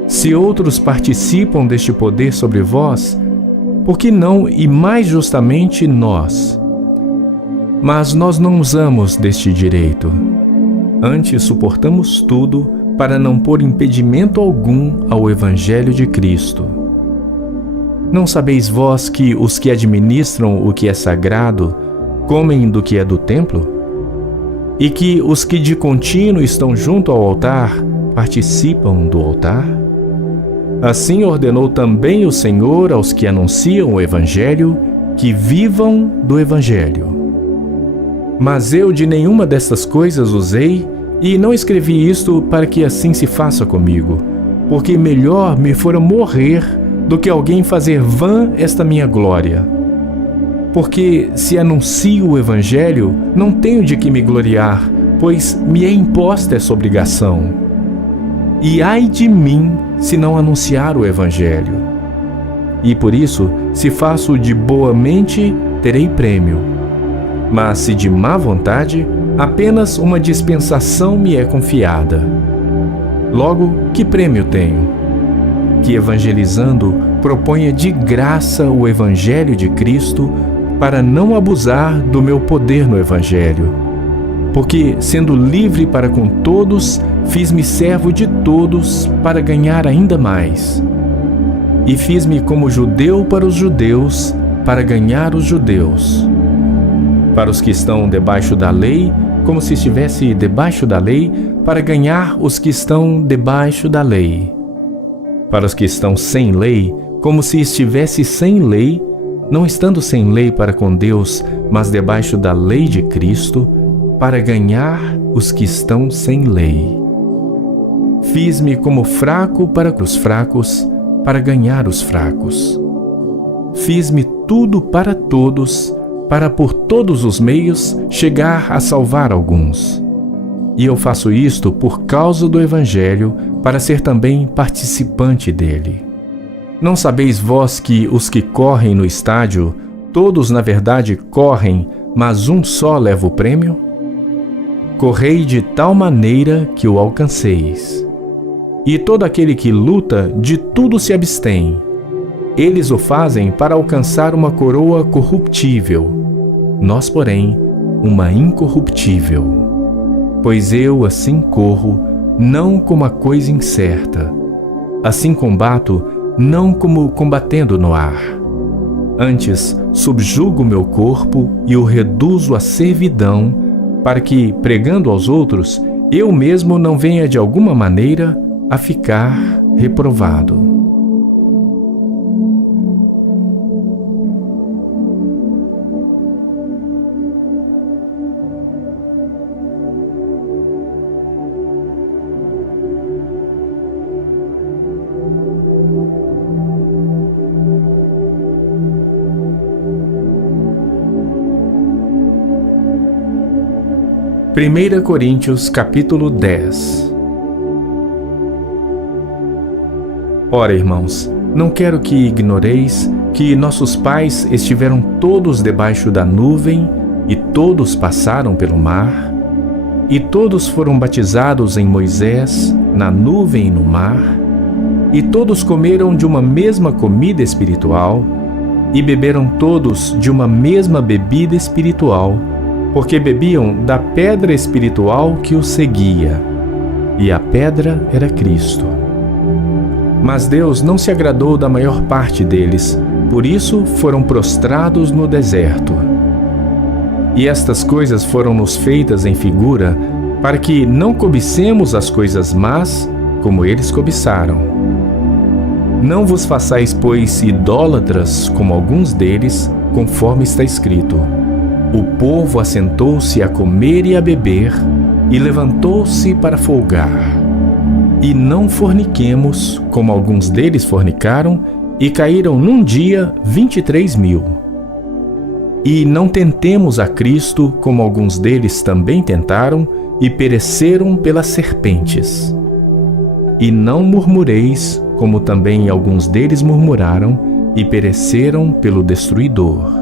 Se outros participam deste poder sobre vós, por que não e mais justamente nós? Mas nós não usamos deste direito. Antes suportamos tudo para não pôr impedimento algum ao Evangelho de Cristo. Não sabeis vós que os que administram o que é sagrado comem do que é do templo? E que os que de contínuo estão junto ao altar participam do altar? Assim ordenou também o Senhor aos que anunciam o Evangelho que vivam do Evangelho. Mas eu de nenhuma destas coisas usei, e não escrevi isto para que assim se faça comigo, porque melhor me fora morrer do que alguém fazer vã esta minha glória. Porque se anuncio o Evangelho, não tenho de que me gloriar, pois me é imposta essa obrigação. E ai de mim se não anunciar o Evangelho. E por isso, se faço de boa mente, terei prêmio. Mas se de má vontade, apenas uma dispensação me é confiada. Logo, que prêmio tenho? Que evangelizando proponha de graça o Evangelho de Cristo, para não abusar do meu poder no Evangelho. Porque, sendo livre para com todos, fiz-me servo de todos para ganhar ainda mais. E fiz-me como judeu para os judeus, para ganhar os judeus. Para os que estão debaixo da lei, como se estivesse debaixo da lei, para ganhar os que estão debaixo da lei. Para os que estão sem lei, como se estivesse sem lei, não estando sem lei para com Deus, mas debaixo da lei de Cristo, para ganhar os que estão sem lei. Fiz-me como fraco para os fracos, para ganhar os fracos. Fiz-me tudo para todos, para por todos os meios chegar a salvar alguns. E eu faço isto por causa do Evangelho, para ser também participante dele. Não sabeis vós que os que correm no estádio, todos na verdade correm, mas um só leva o prêmio? Correi de tal maneira que o alcanceis. E todo aquele que luta, de tudo se abstém. Eles o fazem para alcançar uma coroa corruptível, nós, porém, uma incorruptível. Pois eu assim corro, não como a coisa incerta. Assim combato, não como combatendo no ar. Antes, subjugo meu corpo e o reduzo à servidão, para que, pregando aos outros, eu mesmo não venha de alguma maneira a ficar reprovado. Primeira Coríntios capítulo 10. Ora, irmãos, não quero que ignoreis que nossos pais estiveram todos debaixo da nuvem e todos passaram pelo mar, e todos foram batizados em Moisés na nuvem e no mar, e todos comeram de uma mesma comida espiritual, e beberam todos de uma mesma bebida espiritual, porque bebiam da pedra espiritual que os seguia, e a pedra era Cristo. Mas Deus não se agradou da maior parte deles, por isso foram prostrados no deserto. E estas coisas foram-nos feitas em figura, para que não cobicemos as coisas más, como eles cobiçaram. Não vos façais, pois, idólatras, como alguns deles, conforme está escrito: o povo assentou-se a comer e a beber, e levantou-se para folgar. E não forniquemos, como alguns deles fornicaram, e caíram num dia 23.000. E não tentemos a Cristo, como alguns deles também tentaram, e pereceram pelas serpentes. E não murmureis, como também alguns deles murmuraram, e pereceram pelo destruidor.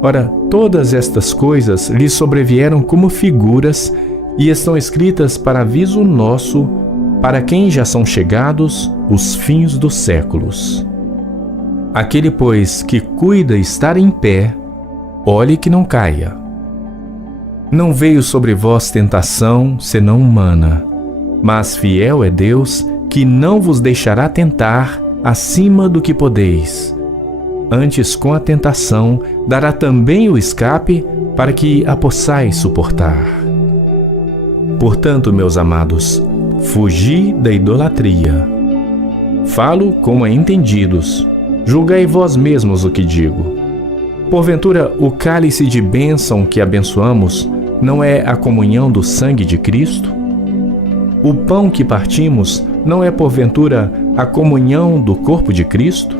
Ora, todas estas coisas lhes sobrevieram como figuras, e estão escritas para aviso nosso, para quem já são chegados os fins dos séculos. Aquele, pois, que cuida estar em pé, olhe que não caia. Não veio sobre vós tentação, senão humana, mas fiel é Deus, que não vos deixará tentar acima do que podeis. Antes, com a tentação, dará também o escape, para que a possais suportar. Portanto, meus amados, fugi da idolatria. Falo como a entendidos. Julgai vós mesmos o que digo. Porventura, o cálice de bênção que abençoamos não é a comunhão do sangue de Cristo? O pão que partimos não é, porventura, a comunhão do corpo de Cristo?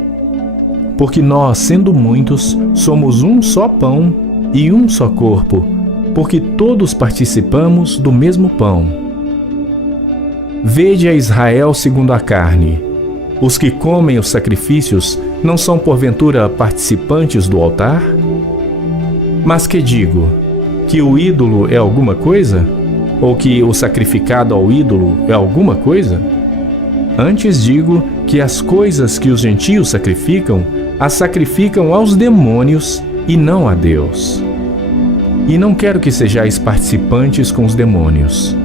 Porque nós, sendo muitos, somos um só pão e um só corpo, porque todos participamos do mesmo pão. Vede a Israel segundo a carne. Os que comem os sacrifícios não são porventura participantes do altar? Mas que digo? Que o ídolo é alguma coisa? Ou que o sacrificado ao ídolo é alguma coisa? Antes digo que as coisas que os gentios sacrificam, as sacrificam aos demônios e não a Deus. E não quero que sejais participantes com os demônios.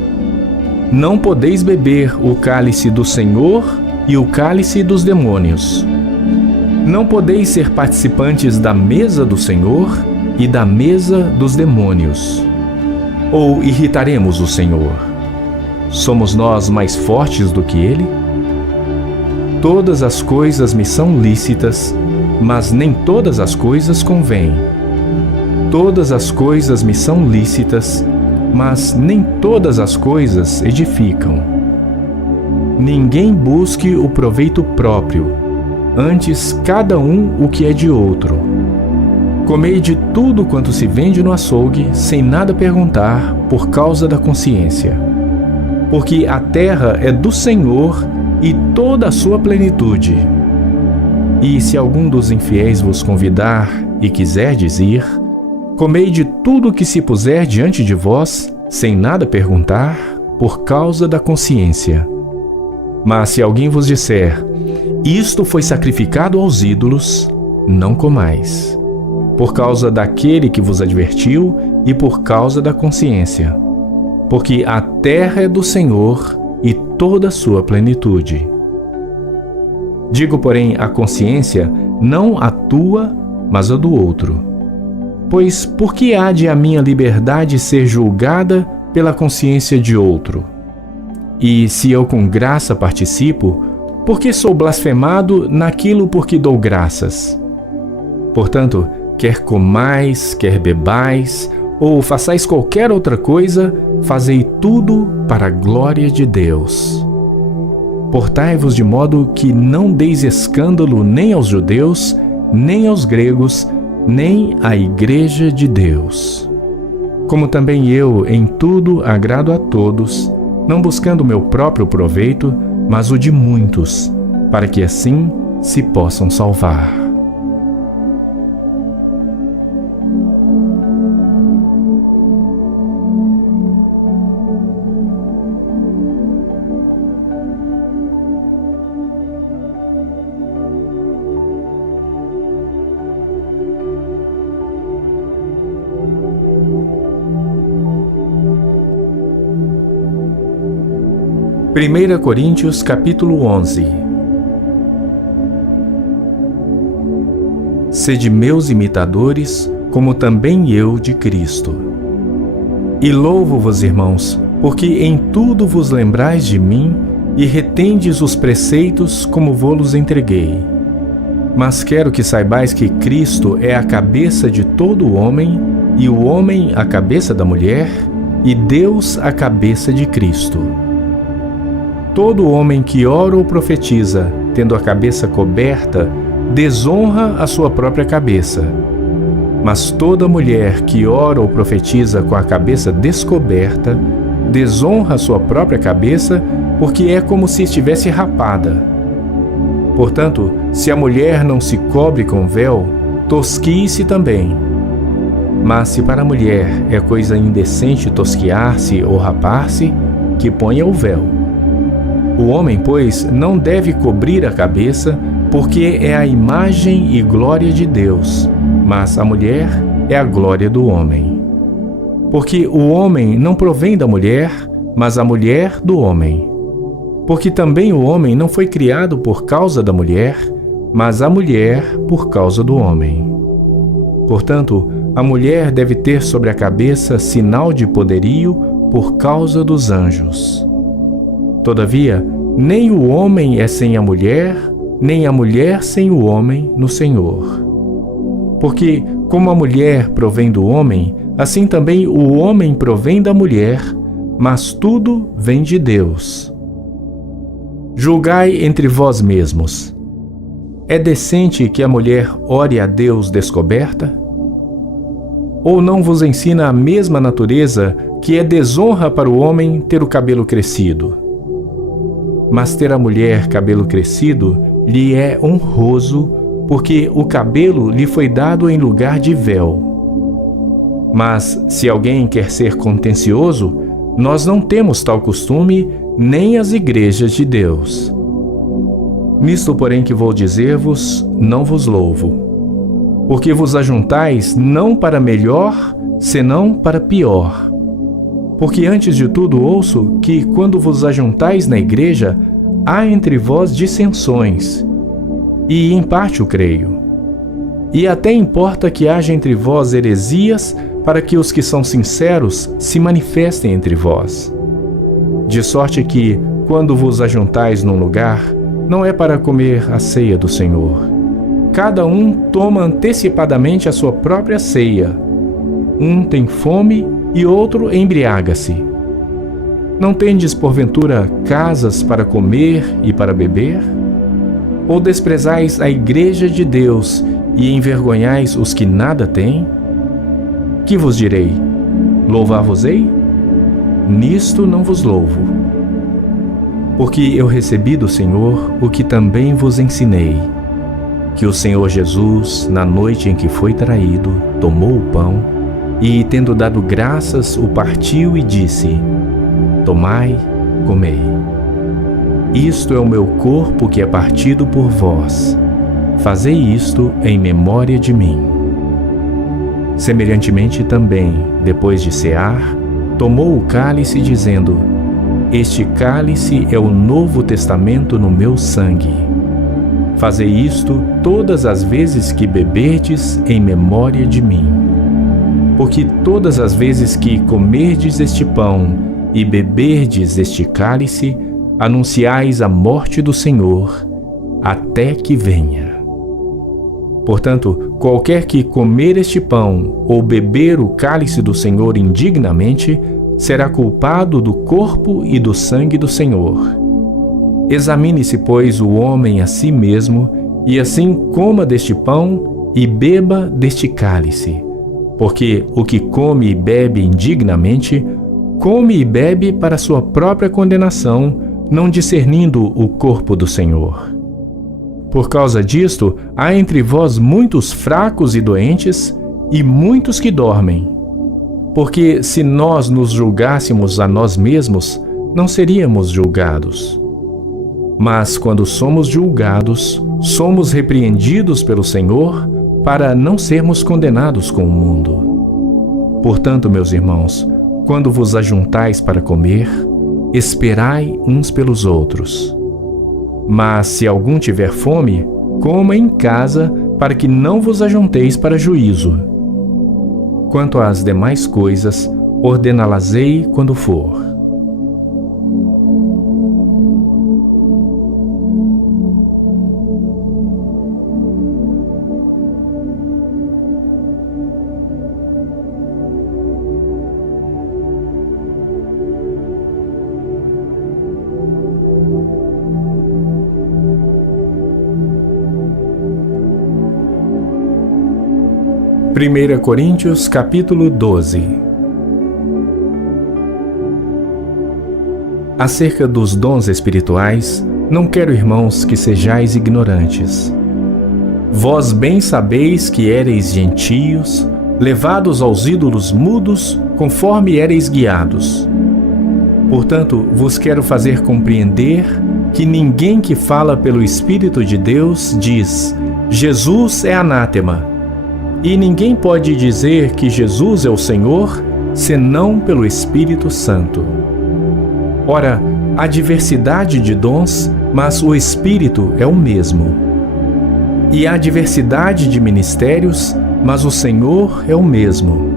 Não podeis beber o cálice do Senhor e o cálice dos demônios. Não podeis ser participantes da mesa do Senhor e da mesa dos demônios. Ou irritaremos o Senhor? Somos nós mais fortes do que Ele? Todas as coisas me são lícitas, mas nem todas as coisas convêm. Todas as coisas me são lícitas, mas nem todas as coisas edificam. Ninguém busque o proveito próprio, antes cada um o que é de outro. Comei de tudo quanto se vende no açougue, sem nada perguntar, por causa da consciência. Porque a terra é do Senhor e toda a sua plenitude. E se algum dos infiéis vos convidar e quiserdes ir, comei de tudo o que se puser diante de vós, sem nada perguntar, por causa da consciência. Mas se alguém vos disser: isto foi sacrificado aos ídolos, não comais, por causa daquele que vos advertiu e por causa da consciência. Porque a terra é do Senhor e toda a sua plenitude. Digo, porém, a consciência, não a tua, mas a do outro. Pois por que há de a minha liberdade ser julgada pela consciência de outro? E se eu com graça participo, por que sou blasfemado naquilo por que dou graças? Portanto, quer comais, quer bebais, ou façais qualquer outra coisa, fazei tudo para a glória de Deus. Portai-vos de modo que não deis escândalo nem aos judeus, nem aos gregos, nem à igreja de Deus. Como também eu em tudo agrado a todos, não buscando o meu próprio proveito, mas o de muitos, para que assim se possam salvar. 1 Coríntios capítulo 11. Sede meus imitadores, como também eu de Cristo. E louvo-vos, irmãos, porque em tudo vos lembrais de mim e retendes os preceitos como vô-los entreguei. Mas quero que saibais que Cristo é a cabeça de todo o homem, e o homem a cabeça da mulher, e Deus a cabeça de Cristo. Todo homem que ora ou profetiza, tendo a cabeça coberta, desonra a sua própria cabeça. Mas toda mulher que ora ou profetiza com a cabeça descoberta, desonra a sua própria cabeça, porque é como se estivesse rapada. Portanto, se a mulher não se cobre com véu, tosquie-se também. Mas se para a mulher é coisa indecente tosquiar-se ou rapar-se, que ponha o véu. O homem, pois, não deve cobrir a cabeça, porque é a imagem e glória de Deus, mas a mulher é a glória do homem. Porque o homem não provém da mulher, mas a mulher do homem. Porque também o homem não foi criado por causa da mulher, mas a mulher por causa do homem. Portanto, a mulher deve ter sobre a cabeça sinal de poderio por causa dos anjos. Todavia, nem o homem é sem a mulher, nem a mulher sem o homem no Senhor. Porque, como a mulher provém do homem, assim também o homem provém da mulher, mas tudo vem de Deus. Julgai entre vós mesmos. É decente que a mulher ore a Deus descoberta? Ou não vos ensina a mesma natureza que é desonra para o homem ter o cabelo crescido? Mas ter a mulher cabelo crescido lhe é honroso, porque o cabelo lhe foi dado em lugar de véu. Mas se alguém quer ser contencioso, nós não temos tal costume, nem as igrejas de Deus. Nisto, porém, que vou dizer-vos, não vos louvo. Porque vos ajuntais não para melhor, senão para pior. Porque antes de tudo ouço que, quando vos ajuntais na igreja, há entre vós dissensões, e em parte o creio. E até importa que haja entre vós heresias, para que os que são sinceros se manifestem entre vós. De sorte que, quando vos ajuntais num lugar, não é para comer a ceia do Senhor. Cada um toma antecipadamente a sua própria ceia. Um tem fome e outro embriaga-se. Não tendes, porventura, casas para comer e para beber? Ou desprezais a igreja de Deus e envergonhais os que nada têm? Que vos direi? Louvar-vos-ei? Nisto não vos louvo. Porque eu recebi do Senhor o que também vos ensinei, que o Senhor Jesus, na noite em que foi traído, tomou o pão e, tendo dado graças, o partiu e disse: Tomai, comei. Isto é o meu corpo que é partido por vós. Fazei isto em memória de mim. Semelhantemente também, depois de cear, tomou o cálice, dizendo: Este cálice é o novo testamento no meu sangue. Fazei isto todas as vezes que beberdes em memória de mim. Porque todas as vezes que comerdes este pão e beberdes este cálice, anunciais a morte do Senhor, até que venha. Portanto, qualquer que comer este pão ou beber o cálice do Senhor indignamente, será culpado do corpo e do sangue do Senhor. Examine-se, pois, o homem a si mesmo, e assim coma deste pão e beba deste cálice. Porque o que come e bebe indignamente, come e bebe para sua própria condenação, não discernindo o corpo do Senhor. Por causa disto, há entre vós muitos fracos e doentes, e muitos que dormem. Porque se nós nos julgássemos a nós mesmos, não seríamos julgados. Mas quando somos julgados, somos repreendidos pelo Senhor, para não sermos condenados com o mundo. Portanto, meus irmãos, quando vos ajuntais para comer, esperai uns pelos outros. Mas se algum tiver fome, coma em casa, para que não vos ajunteis para juízo. Quanto às demais coisas, ordená-las-ei quando for. Primeira Coríntios, capítulo 12. Acerca dos dons espirituais, não quero, irmãos, que sejais ignorantes. Vós bem sabeis que éreis gentios, levados aos ídolos mudos, conforme éreis guiados. Portanto, vos quero fazer compreender que ninguém que fala pelo Espírito de Deus diz: Jesus é anátema. E ninguém pode dizer que Jesus é o Senhor, senão pelo Espírito Santo. Ora, há diversidade de dons, mas o Espírito é o mesmo. E há diversidade de ministérios, mas o Senhor é o mesmo.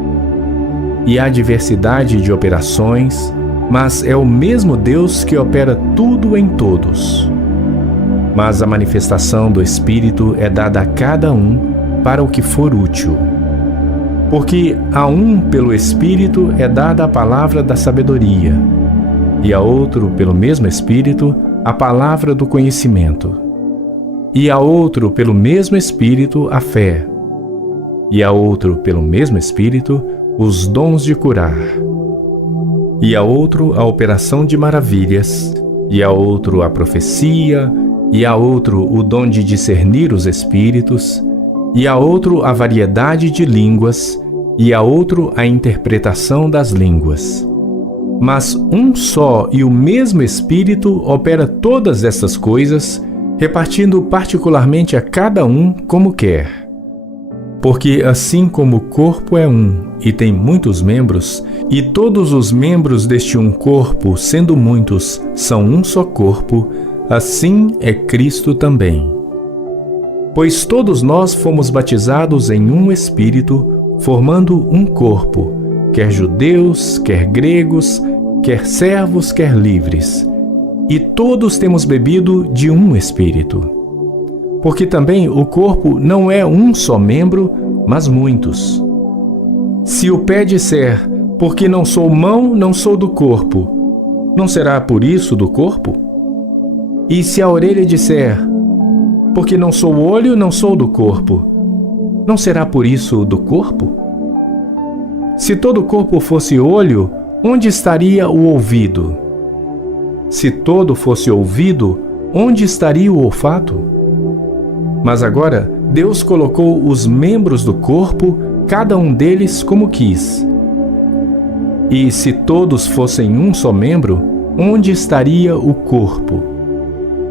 E há diversidade de operações, mas é o mesmo Deus que opera tudo em todos. Mas a manifestação do Espírito é dada a cada um para o que for útil. Porque a um pelo Espírito é dada a palavra da sabedoria, e a outro pelo mesmo Espírito a palavra do conhecimento, e a outro pelo mesmo Espírito a fé, e a outro pelo mesmo Espírito os dons de curar, e a outro a operação de maravilhas, e a outro a profecia, e a outro o dom de discernir os espíritos, e a outro a variedade de línguas, e a outro a interpretação das línguas. Mas um só e o mesmo Espírito opera todas estas coisas, repartindo particularmente a cada um como quer. Porque assim como o corpo é um e tem muitos membros, e todos os membros deste um corpo, sendo muitos, são um só corpo, assim é Cristo também. Pois todos nós fomos batizados em um Espírito, formando um corpo, quer judeus, quer gregos, quer servos, quer livres. E todos temos bebido de um Espírito. Porque também o corpo não é um só membro, mas muitos. Se o pé disser, porque não sou mão, não sou do corpo, não será por isso do corpo? E se a orelha disser, porque não sou olho, não sou do corpo, não será por isso do corpo? Se todo o corpo fosse olho, onde estaria o ouvido? Se todo fosse ouvido, onde estaria o olfato? Mas agora, Deus colocou os membros do corpo, cada um deles como quis. E se todos fossem um só membro, onde estaria o corpo?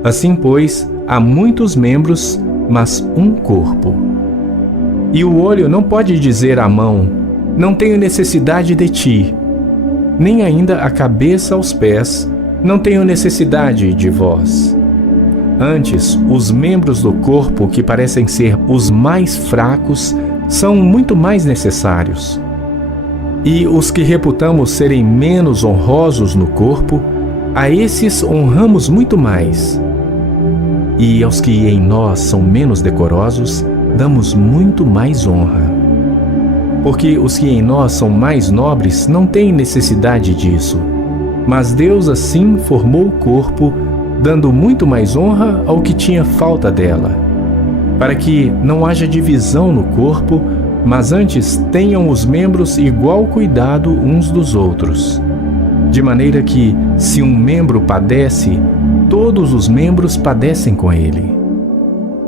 Assim, pois, há muitos membros, mas um corpo. E o olho não pode dizer à mão, não tenho necessidade de ti, nem ainda a cabeça aos pés, não tenho necessidade de vós. Antes, os membros do corpo que parecem ser os mais fracos são muito mais necessários. E os que reputamos serem menos honrosos no corpo, a esses honramos muito mais. E aos que em nós são menos decorosos, damos muito mais honra. Porque os que em nós são mais nobres não têm necessidade disso. Mas Deus assim formou o corpo, dando muito mais honra ao que tinha falta dela, para que não haja divisão no corpo, mas antes tenham os membros igual cuidado uns dos outros. De maneira que, se um membro padece, todos os membros padecem com ele.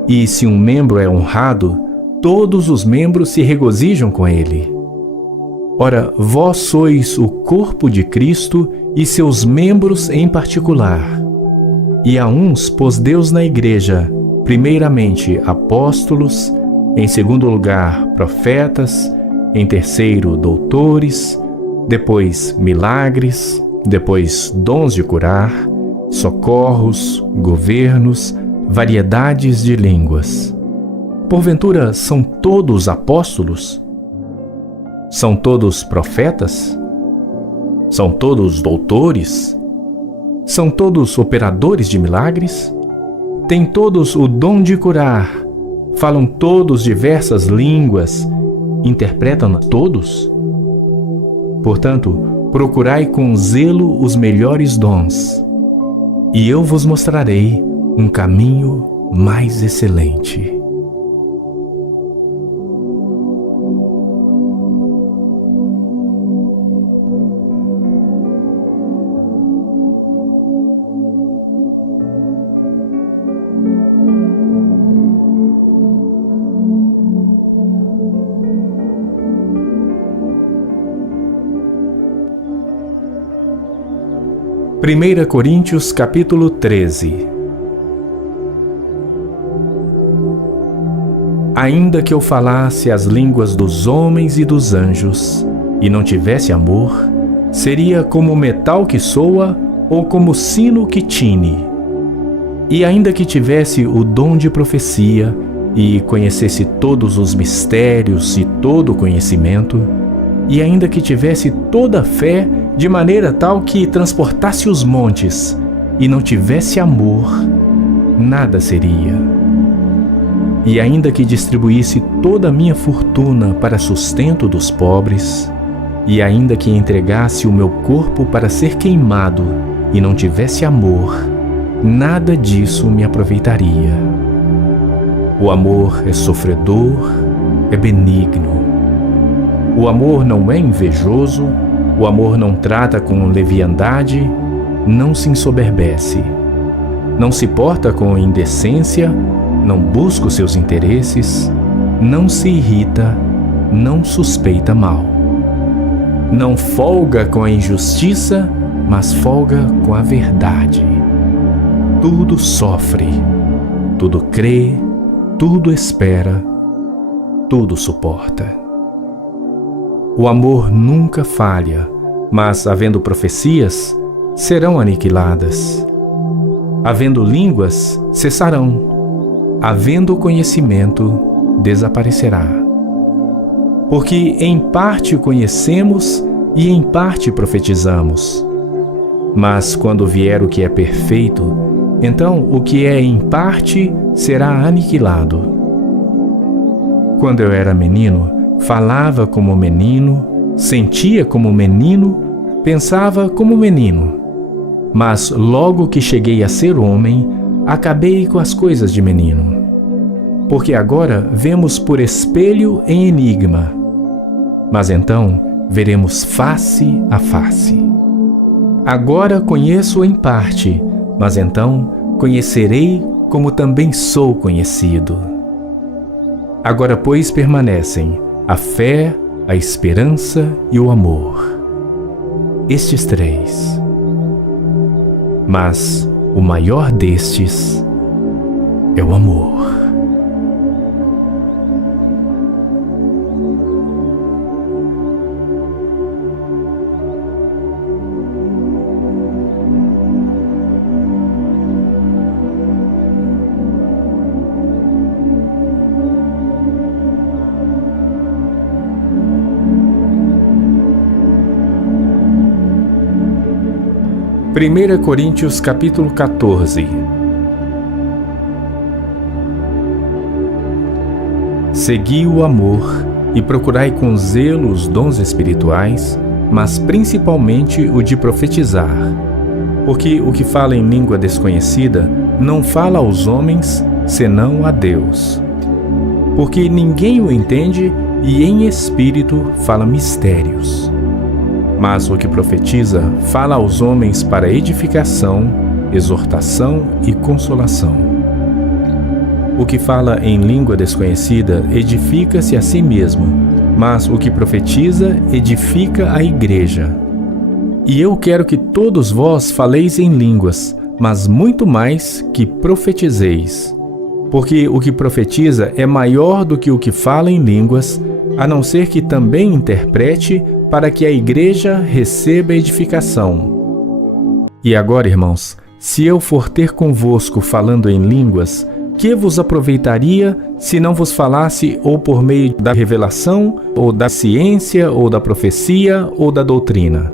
E se um membro é honrado, todos os membros se regozijam com ele. Ora, vós sois o corpo de Cristo e seus membros em particular. E a uns pôs Deus na igreja, primeiramente apóstolos, em segundo lugar profetas, em terceiro doutores, depois milagres, depois dons de curar, socorros, governos, variedades de línguas. Porventura, são todos apóstolos? São todos profetas? São todos doutores? São todos operadores de milagres? Têm todos o dom de curar? Falam todos diversas línguas? Interpretam todos? Portanto, procurai com zelo os melhores dons, e eu vos mostrarei um caminho mais excelente. Primeira Coríntios capítulo 13. Ainda que eu falasse as línguas dos homens e dos anjos, e não tivesse amor, seria como metal que soa ou como sino que tine. E ainda que tivesse o dom de profecia, e conhecesse todos os mistérios e todo o conhecimento, e ainda que tivesse toda a fé, de maneira tal que transportasse os montes, e não tivesse amor, nada seria. E ainda que distribuísse toda a minha fortuna para sustento dos pobres, e ainda que entregasse o meu corpo para ser queimado, e não tivesse amor, nada disso me aproveitaria. O amor é sofredor, é benigno. O amor não é invejoso, o amor não trata com leviandade, não se ensoberbece, não se porta com indecência, não busca os seus interesses, não se irrita, não suspeita mal. Não folga com a injustiça, mas folga com a verdade. Tudo sofre, tudo crê, tudo espera, tudo suporta. O amor nunca falha, mas, havendo profecias, serão aniquiladas. Havendo línguas, cessarão. Havendo conhecimento, desaparecerá. Porque em parte conhecemos e em parte profetizamos. Mas quando vier o que é perfeito, então o que é em parte será aniquilado. Quando eu era menino, falava como menino, sentia como menino, pensava como menino. Mas logo que cheguei a ser homem, acabei com as coisas de menino. Porque agora vemos por espelho em enigma, mas então veremos face a face. Agora conheço em parte, mas então conhecerei como também sou conhecido. Agora, pois, permanecem a fé, a esperança e o amor. Estes três. Mas o maior destes é o amor. Primeira Coríntios capítulo 14. Segui o amor e procurai com zelo os dons espirituais, mas principalmente o de profetizar. Porque o que fala em língua desconhecida não fala aos homens, senão a Deus. Porque ninguém o entende e em espírito fala mistérios. Mas o que profetiza fala aos homens para edificação, exortação e consolação. O que fala em língua desconhecida edifica-se a si mesmo, mas o que profetiza edifica a igreja. E eu quero que todos vós faleis em línguas, mas muito mais que profetizeis. Porque o que profetiza é maior do que o que fala em línguas, a não ser que também interprete, para que a igreja receba edificação. E agora, irmãos, se eu for ter convosco falando em línguas, que vos aproveitaria se não vos falasse ou por meio da revelação, ou da ciência, ou da profecia, ou da doutrina?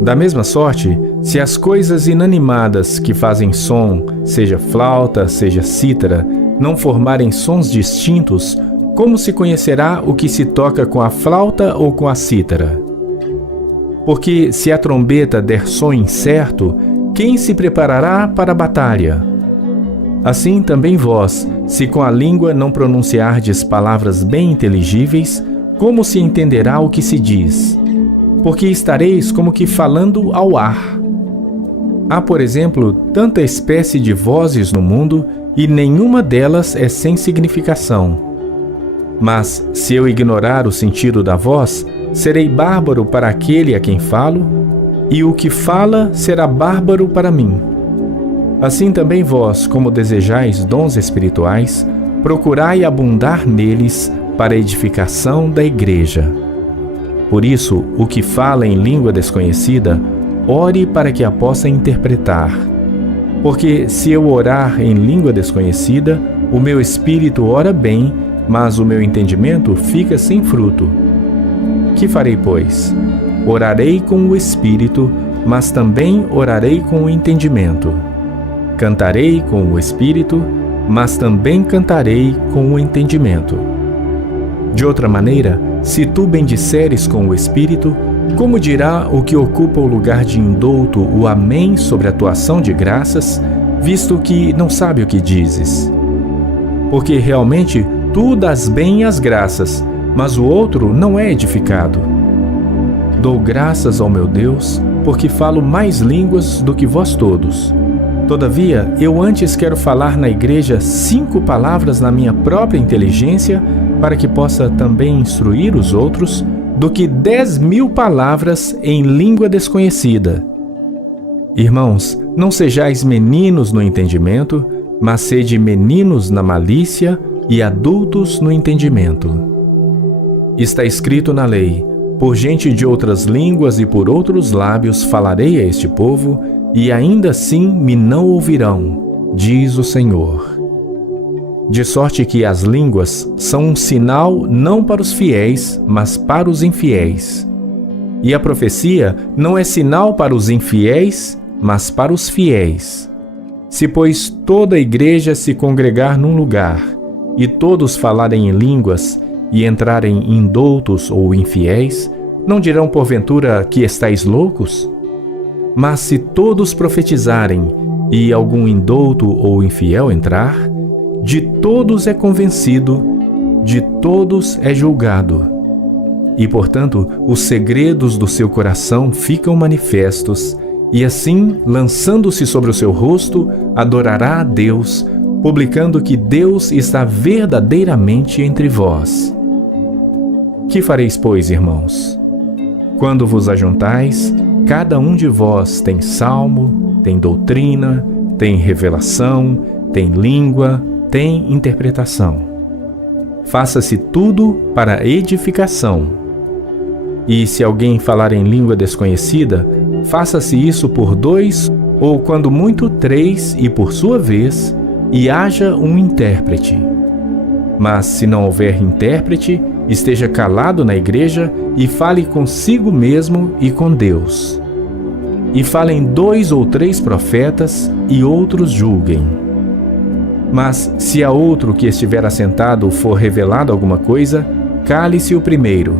Da mesma sorte, se as coisas inanimadas que fazem som, seja flauta, seja cítara, não formarem sons distintos, como se conhecerá o que se toca com a flauta ou com a cítara? Porque se a trombeta der som incerto, quem se preparará para a batalha? Assim também vós, se com a língua não pronunciardes palavras bem inteligíveis, como se entenderá o que se diz? Porque estareis como que falando ao ar. Há, por exemplo, tanta espécie de vozes no mundo, e nenhuma delas é sem significação. Mas, se eu ignorar o sentido da voz, serei bárbaro para aquele a quem falo, e o que fala será bárbaro para mim. Assim também vós, como desejais dons espirituais, procurai abundar neles para a edificação da igreja. Por isso, o que fala em língua desconhecida, ore para que a possa interpretar. Porque se eu orar em língua desconhecida, o meu espírito ora bem, mas o meu entendimento fica sem fruto. Que farei, pois? Orarei com o espírito, mas também orarei com o entendimento. Cantarei com o espírito, mas também cantarei com o entendimento. De outra maneira, se tu bendisseres com o espírito, como dirá o que ocupa o lugar de indouto o amém sobre a tua ação de graças, visto que não sabe o que dizes? Porque realmente tu dás bem as graças, mas o outro não é edificado. Dou graças ao meu Deus, porque falo mais línguas do que vós todos. Todavia, eu antes quero falar na igreja 5 palavras na minha própria inteligência, para que possa também instruir os outros, do que 10.000 palavras em língua desconhecida. Irmãos, não sejais meninos no entendimento, mas sede meninos na malícia e adultos no entendimento. Está escrito na lei: por gente de outras línguas e por outros lábios falarei a este povo, e ainda assim me não ouvirão, diz o Senhor. De sorte que as línguas são um sinal não para os fiéis, mas para os infiéis. E a profecia não é sinal para os infiéis, mas para os fiéis. Se, pois, toda a igreja se congregar num lugar, e todos falarem em línguas, e entrarem indoutos ou infiéis, não dirão porventura que estáis loucos? Mas se todos profetizarem, e algum indouto ou infiel entrar, de todos é convencido, de todos é julgado. E, portanto, os segredos do seu coração ficam manifestos, e assim, lançando-se sobre o seu rosto, adorará a Deus, publicando que Deus está verdadeiramente entre vós. Que fareis, pois, irmãos? Quando vos ajuntais, cada um de vós tem salmo, tem doutrina, tem revelação, tem língua, tem interpretação. Faça-se tudo para edificação. E se alguém falar em língua desconhecida, faça-se isso por 2, ou quando muito 3, e por sua vez, e haja um intérprete. Mas se não houver intérprete, esteja calado na igreja e fale consigo mesmo e com Deus. E falem 2 ou 3 profetas, e outros julguem. Mas se a outro que estiver assentado for revelado alguma coisa, cale-se o primeiro,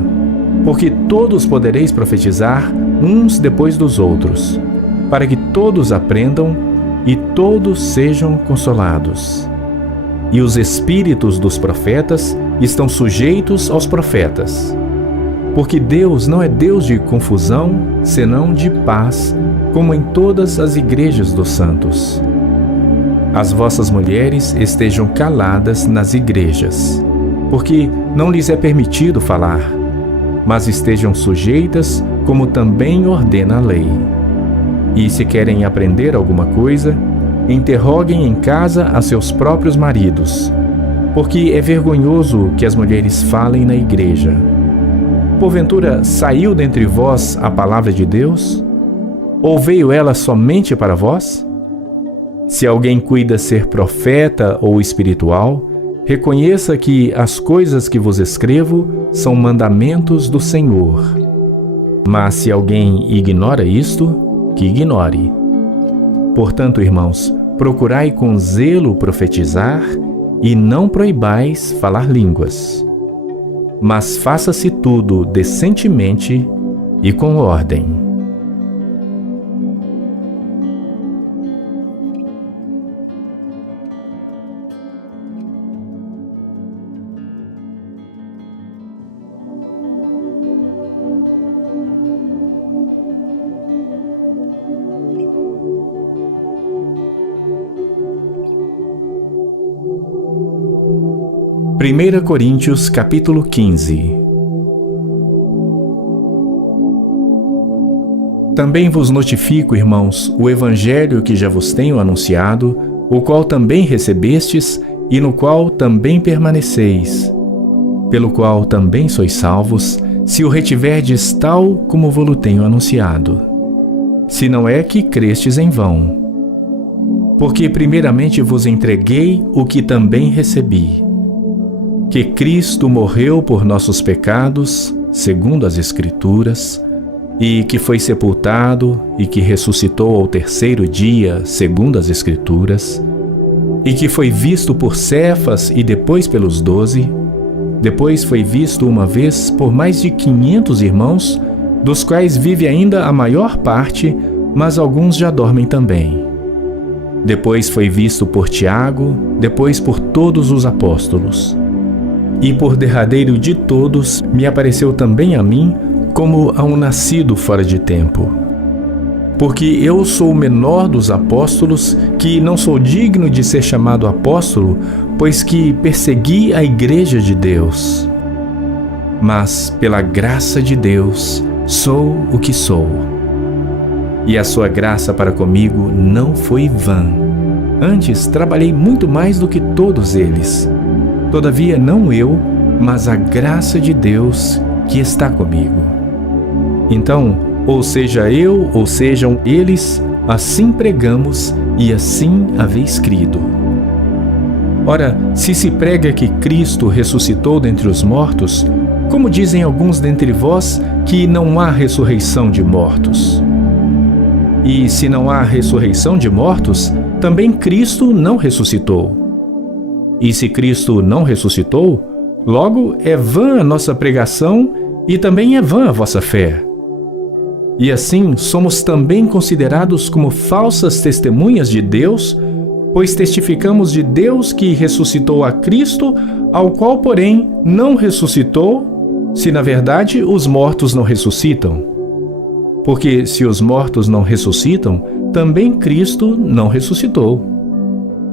porque todos podereis profetizar uns depois dos outros, para que todos aprendam e todos sejam consolados. E os espíritos dos profetas estão sujeitos aos profetas. Porque Deus não é Deus de confusão, senão de paz, como em todas as igrejas dos santos. As vossas mulheres estejam caladas nas igrejas, porque não lhes é permitido falar, mas estejam sujeitas, como também ordena a lei. E se querem aprender alguma coisa, interroguem em casa a seus próprios maridos, porque é vergonhoso que as mulheres falem na igreja. Porventura, saiu dentre vós a palavra de Deus? Ou veio ela somente para vós? Se alguém cuida ser profeta ou espiritual, reconheça que as coisas que vos escrevo são mandamentos do Senhor. Mas se alguém ignora isto, que ignore. Portanto, irmãos, procurai com zelo profetizar e não proibais falar línguas. Mas faça-se tudo decentemente e com ordem. Primeira Coríntios, capítulo 15. Também vos notifico, irmãos, o evangelho que já vos tenho anunciado, o qual também recebestes e no qual também permaneceis, pelo qual também sois salvos, se o retiverdes tal como vos tenho anunciado. Se não é que crestes em vão. Porque primeiramente vos entreguei o que também recebi, que Cristo morreu por nossos pecados, segundo as Escrituras, e que foi sepultado e que ressuscitou ao terceiro dia, segundo as Escrituras, e que foi visto por Cefas e depois pelos 12, depois foi visto uma vez por mais de 500 irmãos, dos quais vive ainda a maior parte, mas alguns já dormem também. Depois foi visto por Tiago, depois por todos os apóstolos. E por derradeiro de todos, me apareceu também a mim, como a um nascido fora de tempo. Porque eu sou o menor dos apóstolos, que não sou digno de ser chamado apóstolo, pois que persegui a igreja de Deus. Mas, pela graça de Deus, sou o que sou. E a sua graça para comigo não foi vã. Antes, trabalhei muito mais do que todos eles. Todavia, não eu, mas a graça de Deus que está comigo. Então, ou seja eu, ou sejam eles, assim pregamos e assim haveis crido. Ora, se prega que Cristo ressuscitou dentre os mortos, como dizem alguns dentre vós que não há ressurreição de mortos? E se não há ressurreição de mortos, também Cristo não ressuscitou. E se Cristo não ressuscitou, logo é vã a nossa pregação e também é vã a vossa fé. E assim somos também considerados como falsas testemunhas de Deus, pois testificamos de Deus que ressuscitou a Cristo, ao qual, porém, não ressuscitou, se na verdade os mortos não ressuscitam. Porque se os mortos não ressuscitam, também Cristo não ressuscitou.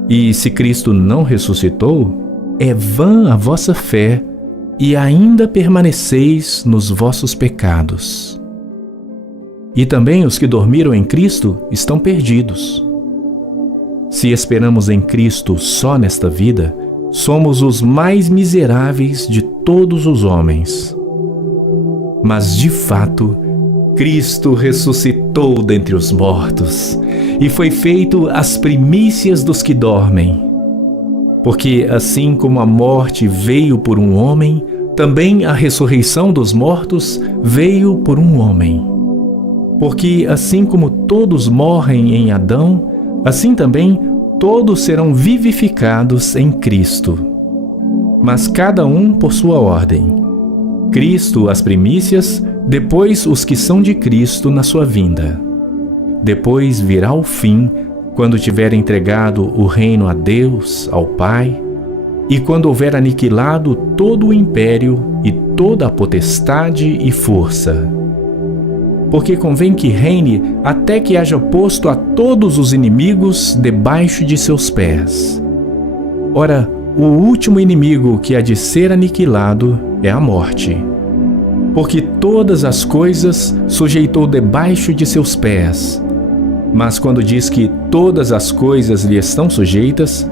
E se Cristo não ressuscitou, é vã a vossa fé e ainda permaneceis nos vossos pecados. E também os que dormiram em Cristo estão perdidos. Se esperamos em Cristo só nesta vida, somos os mais miseráveis de todos os homens. Mas de fato, Cristo ressuscitou dentre os mortos e foi feito as primícias dos que dormem. Porque assim como a morte veio por um homem, também a ressurreição dos mortos veio por um homem. Porque assim como todos morrem em Adão, assim também todos serão vivificados em Cristo. Mas cada um por sua ordem. Cristo as primícias, depois os que são de Cristo na sua vinda. Depois virá o fim, quando tiver entregado o reino a Deus, ao Pai, e quando houver aniquilado todo o império e toda a potestade e força. Porque convém que reine até que haja posto a todos os inimigos debaixo de seus pés. Ora, o último inimigo que há de ser aniquilado é a morte. Porque todas as coisas sujeitou debaixo de seus pés. Mas quando diz que todas as coisas lhe estão sujeitas,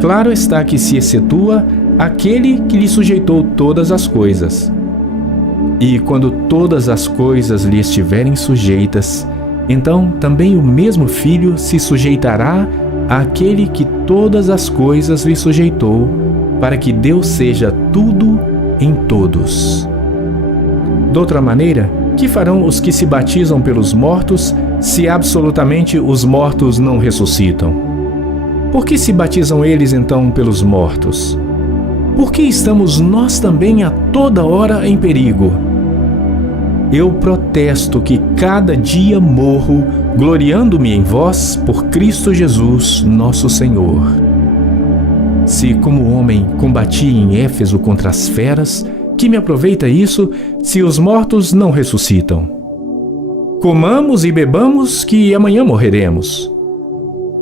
claro está que se excetua aquele que lhe sujeitou todas as coisas. E quando todas as coisas lhe estiverem sujeitas, então também o mesmo Filho se sujeitará àquele que todas as coisas lhe sujeitou, para que Deus seja tudo em todos. Doutra maneira, que farão os que se batizam pelos mortos, se absolutamente os mortos não ressuscitam? Por que se batizam eles então pelos mortos? Por que estamos nós também a toda hora em perigo? Eu protesto que cada dia morro, gloriando-me em vós por Cristo Jesus, nosso Senhor. Se como homem combati em Éfeso contra as feras, que me aproveita isso se os mortos não ressuscitam? Comamos e bebamos, que amanhã morreremos.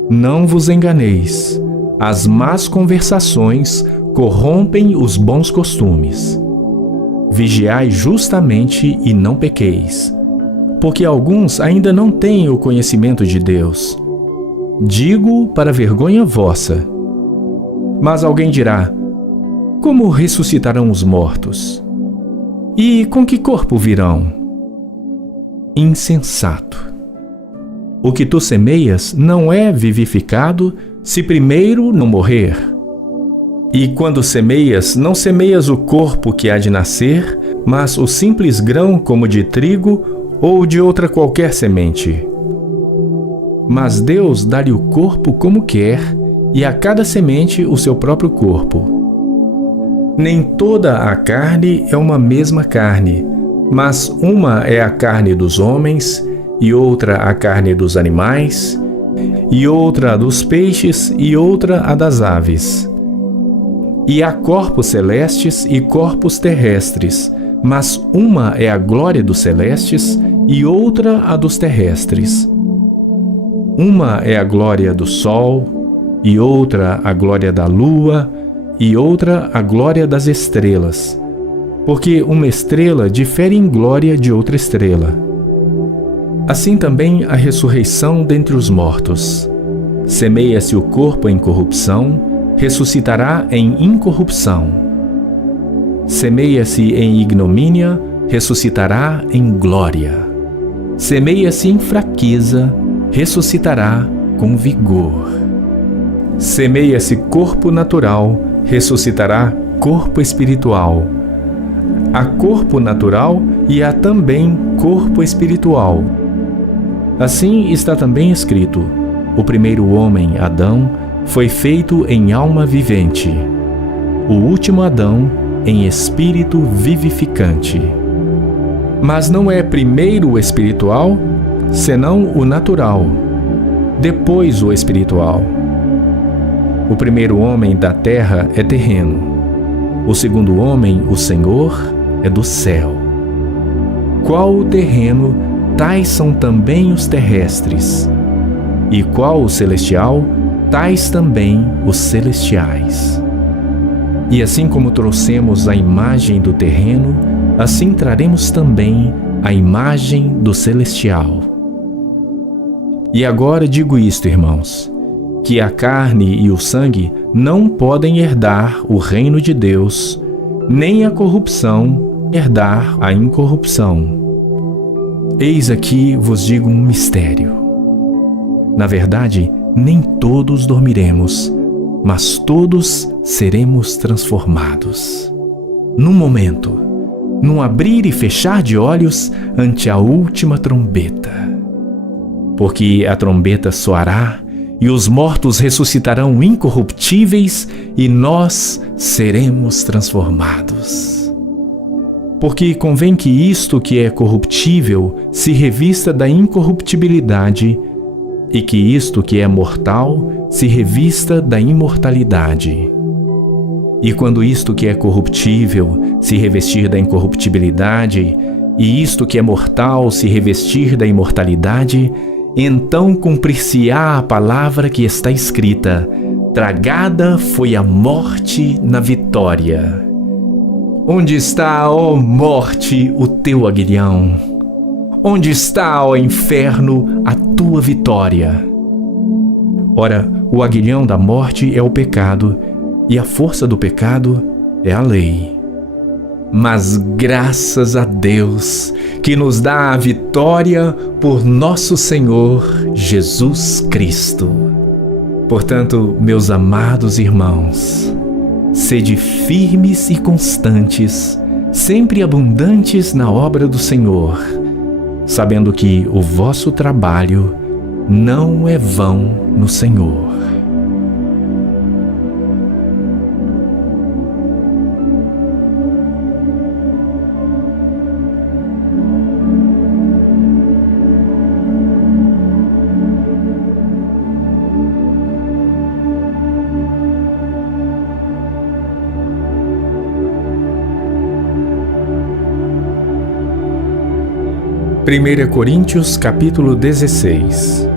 Não vos enganeis, as más conversações corrompem os bons costumes. Vigiai justamente e não pequeis, porque alguns ainda não têm o conhecimento de Deus. Digo para vergonha vossa. Mas alguém dirá: como ressuscitarão os mortos? E com que corpo virão? Insensato! O que tu semeias não é vivificado se primeiro não morrer. E quando semeias, não semeias o corpo que há de nascer, mas o simples grão como de trigo ou de outra qualquer semente. Mas Deus dá-lhe o corpo como quer, e a cada semente o seu próprio corpo. Nem toda a carne é uma mesma carne, mas uma é a carne dos homens, e outra a carne dos animais, e outra a dos peixes, e outra a das aves. E há corpos celestes e corpos terrestres, mas uma é a glória dos celestes e outra a dos terrestres. Uma é a glória do sol, e outra a glória da lua, e outra a glória das estrelas, porque uma estrela difere em glória de outra estrela. Assim também a ressurreição dentre os mortos. Semeia-se o corpo em corrupção, ressuscitará em incorrupção. Semeia-se em ignomínia, ressuscitará em glória. Semeia-se em fraqueza, ressuscitará com vigor. Semeia-se corpo natural, ressuscitará corpo espiritual. Há corpo natural e há também corpo espiritual. Assim está também escrito: o primeiro homem, Adão, foi feito em alma vivente, o último Adão em espírito vivificante. Mas não é primeiro o espiritual, senão o natural, depois o espiritual. O primeiro homem da terra é terreno, o segundo homem, o Senhor, é do céu. Qual o terreno, tais são também os terrestres, e qual o celestial, tais também os celestiais. E assim como trouxemos a imagem do terreno, assim traremos também a imagem do celestial. E agora digo isto, irmãos, que a carne e o sangue não podem herdar o reino de Deus, nem a corrupção herdar a incorrupção. Eis aqui vos digo um mistério. Na verdade, nem todos dormiremos, mas todos seremos transformados. Num momento, num abrir e fechar de olhos ante a última trombeta. Porque a trombeta soará e os mortos ressuscitarão incorruptíveis e nós seremos transformados. Porque convém que isto que é corruptível se revista da incorruptibilidade e que isto que é mortal se revista da imortalidade. E quando isto que é corruptível se revestir da incorruptibilidade e isto que é mortal se revestir da imortalidade, então cumprir-se-á a palavra que está escrita: tragada foi a morte na vitória. Onde está, ó morte, o teu aguilhão? Onde está, ó inferno, a tua vitória? Ora, o aguilhão da morte é o pecado, e a força do pecado é a lei. mas graças a Deus que nos dá a vitória por nosso Senhor Jesus Cristo. Portanto, meus amados irmãos, sede firmes e constantes, sempre abundantes na obra do Senhor, sabendo que o vosso trabalho não é vão no Senhor. Primeira Coríntios, capítulo 16.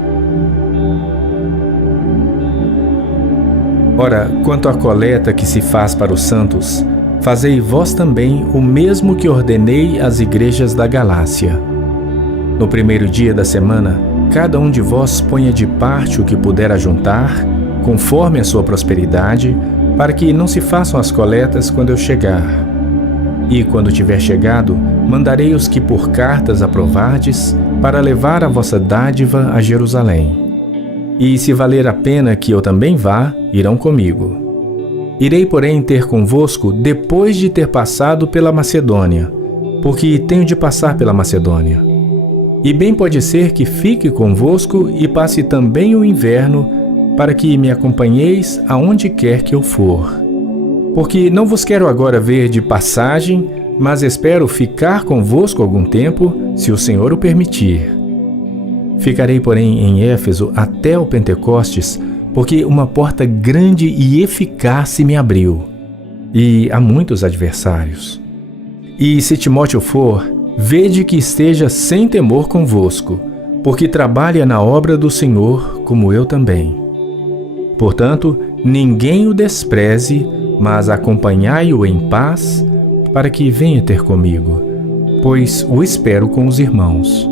Ora, quanto à coleta que se faz para os santos, fazei vós também o mesmo que ordenei às igrejas da Galácia. No primeiro dia da semana, cada um de vós ponha de parte o que puder ajuntar, conforme a sua prosperidade, para que não se façam as coletas quando eu chegar. E quando tiver chegado, mandarei os que por cartas aprovardes, para levar a vossa dádiva a Jerusalém. E se valer a pena que eu também vá, irão comigo. Irei, porém, ter convosco depois de ter passado pela Macedônia, porque tenho de passar pela Macedônia. E bem pode ser que fique convosco e passe também o inverno, para que me acompanheis aonde quer que eu for. Porque não vos quero agora ver de passagem, mas espero ficar convosco algum tempo, se o Senhor o permitir. Ficarei, porém, em Éfeso até o Pentecostes, porque uma porta grande e eficaz se me abriu, e há muitos adversários. E se Timóteo for, vede que esteja sem temor convosco, porque trabalha na obra do Senhor, como eu também. Portanto, ninguém o despreze, mas acompanhai-o em paz, para que venha ter comigo, pois o espero com os irmãos.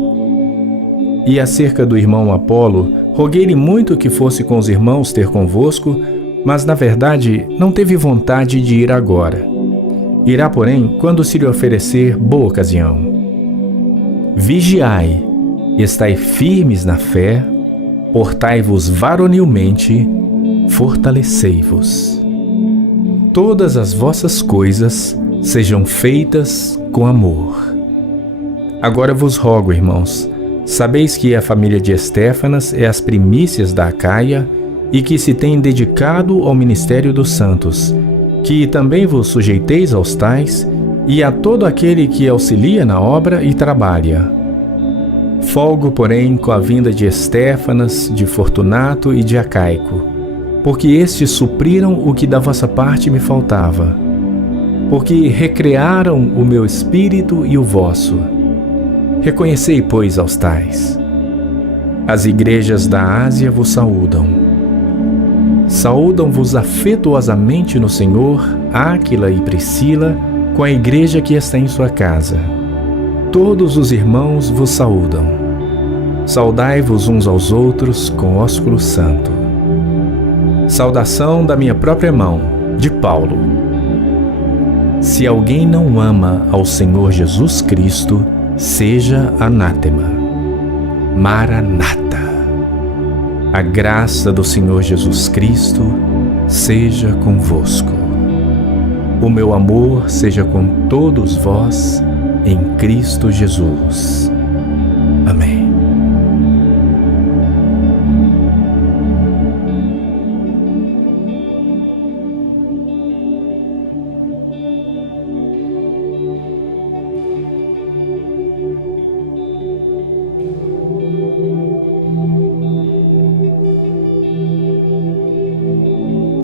E acerca do irmão Apolo, roguei-lhe muito que fosse com os irmãos ter convosco, mas na verdade não teve vontade de ir agora. Irá, porém, quando se lhe oferecer boa ocasião. Vigiai, estai firmes na fé, portai-vos varonilmente, fortalecei-vos. Todas as vossas coisas sejam feitas com amor. Agora vos rogo, irmãos, sabeis que a família de Estéfanas é as primícias da Acaia e que se tem dedicado ao ministério dos santos, que também vos sujeiteis aos tais e a todo aquele que auxilia na obra e trabalha. Folgo, porém, com a vinda de Estéfanas, de Fortunato e de Acaico, porque estes supriram o que da vossa parte me faltava, porque recrearam o meu espírito e o vosso. Reconhecei, pois, aos tais. As igrejas da Ásia vos saúdam. Saúdam-vos afetuosamente no Senhor Áquila e Priscila, com a igreja que está em sua casa. Todos os irmãos vos saúdam. Saudai-vos uns aos outros com ósculo santo. Saudação da minha própria mão, de Paulo. Se alguém não ama ao Senhor Jesus Cristo, seja anátema. Maranata. A graça do Senhor Jesus Cristo seja convosco. O meu amor seja com todos vós em Cristo Jesus.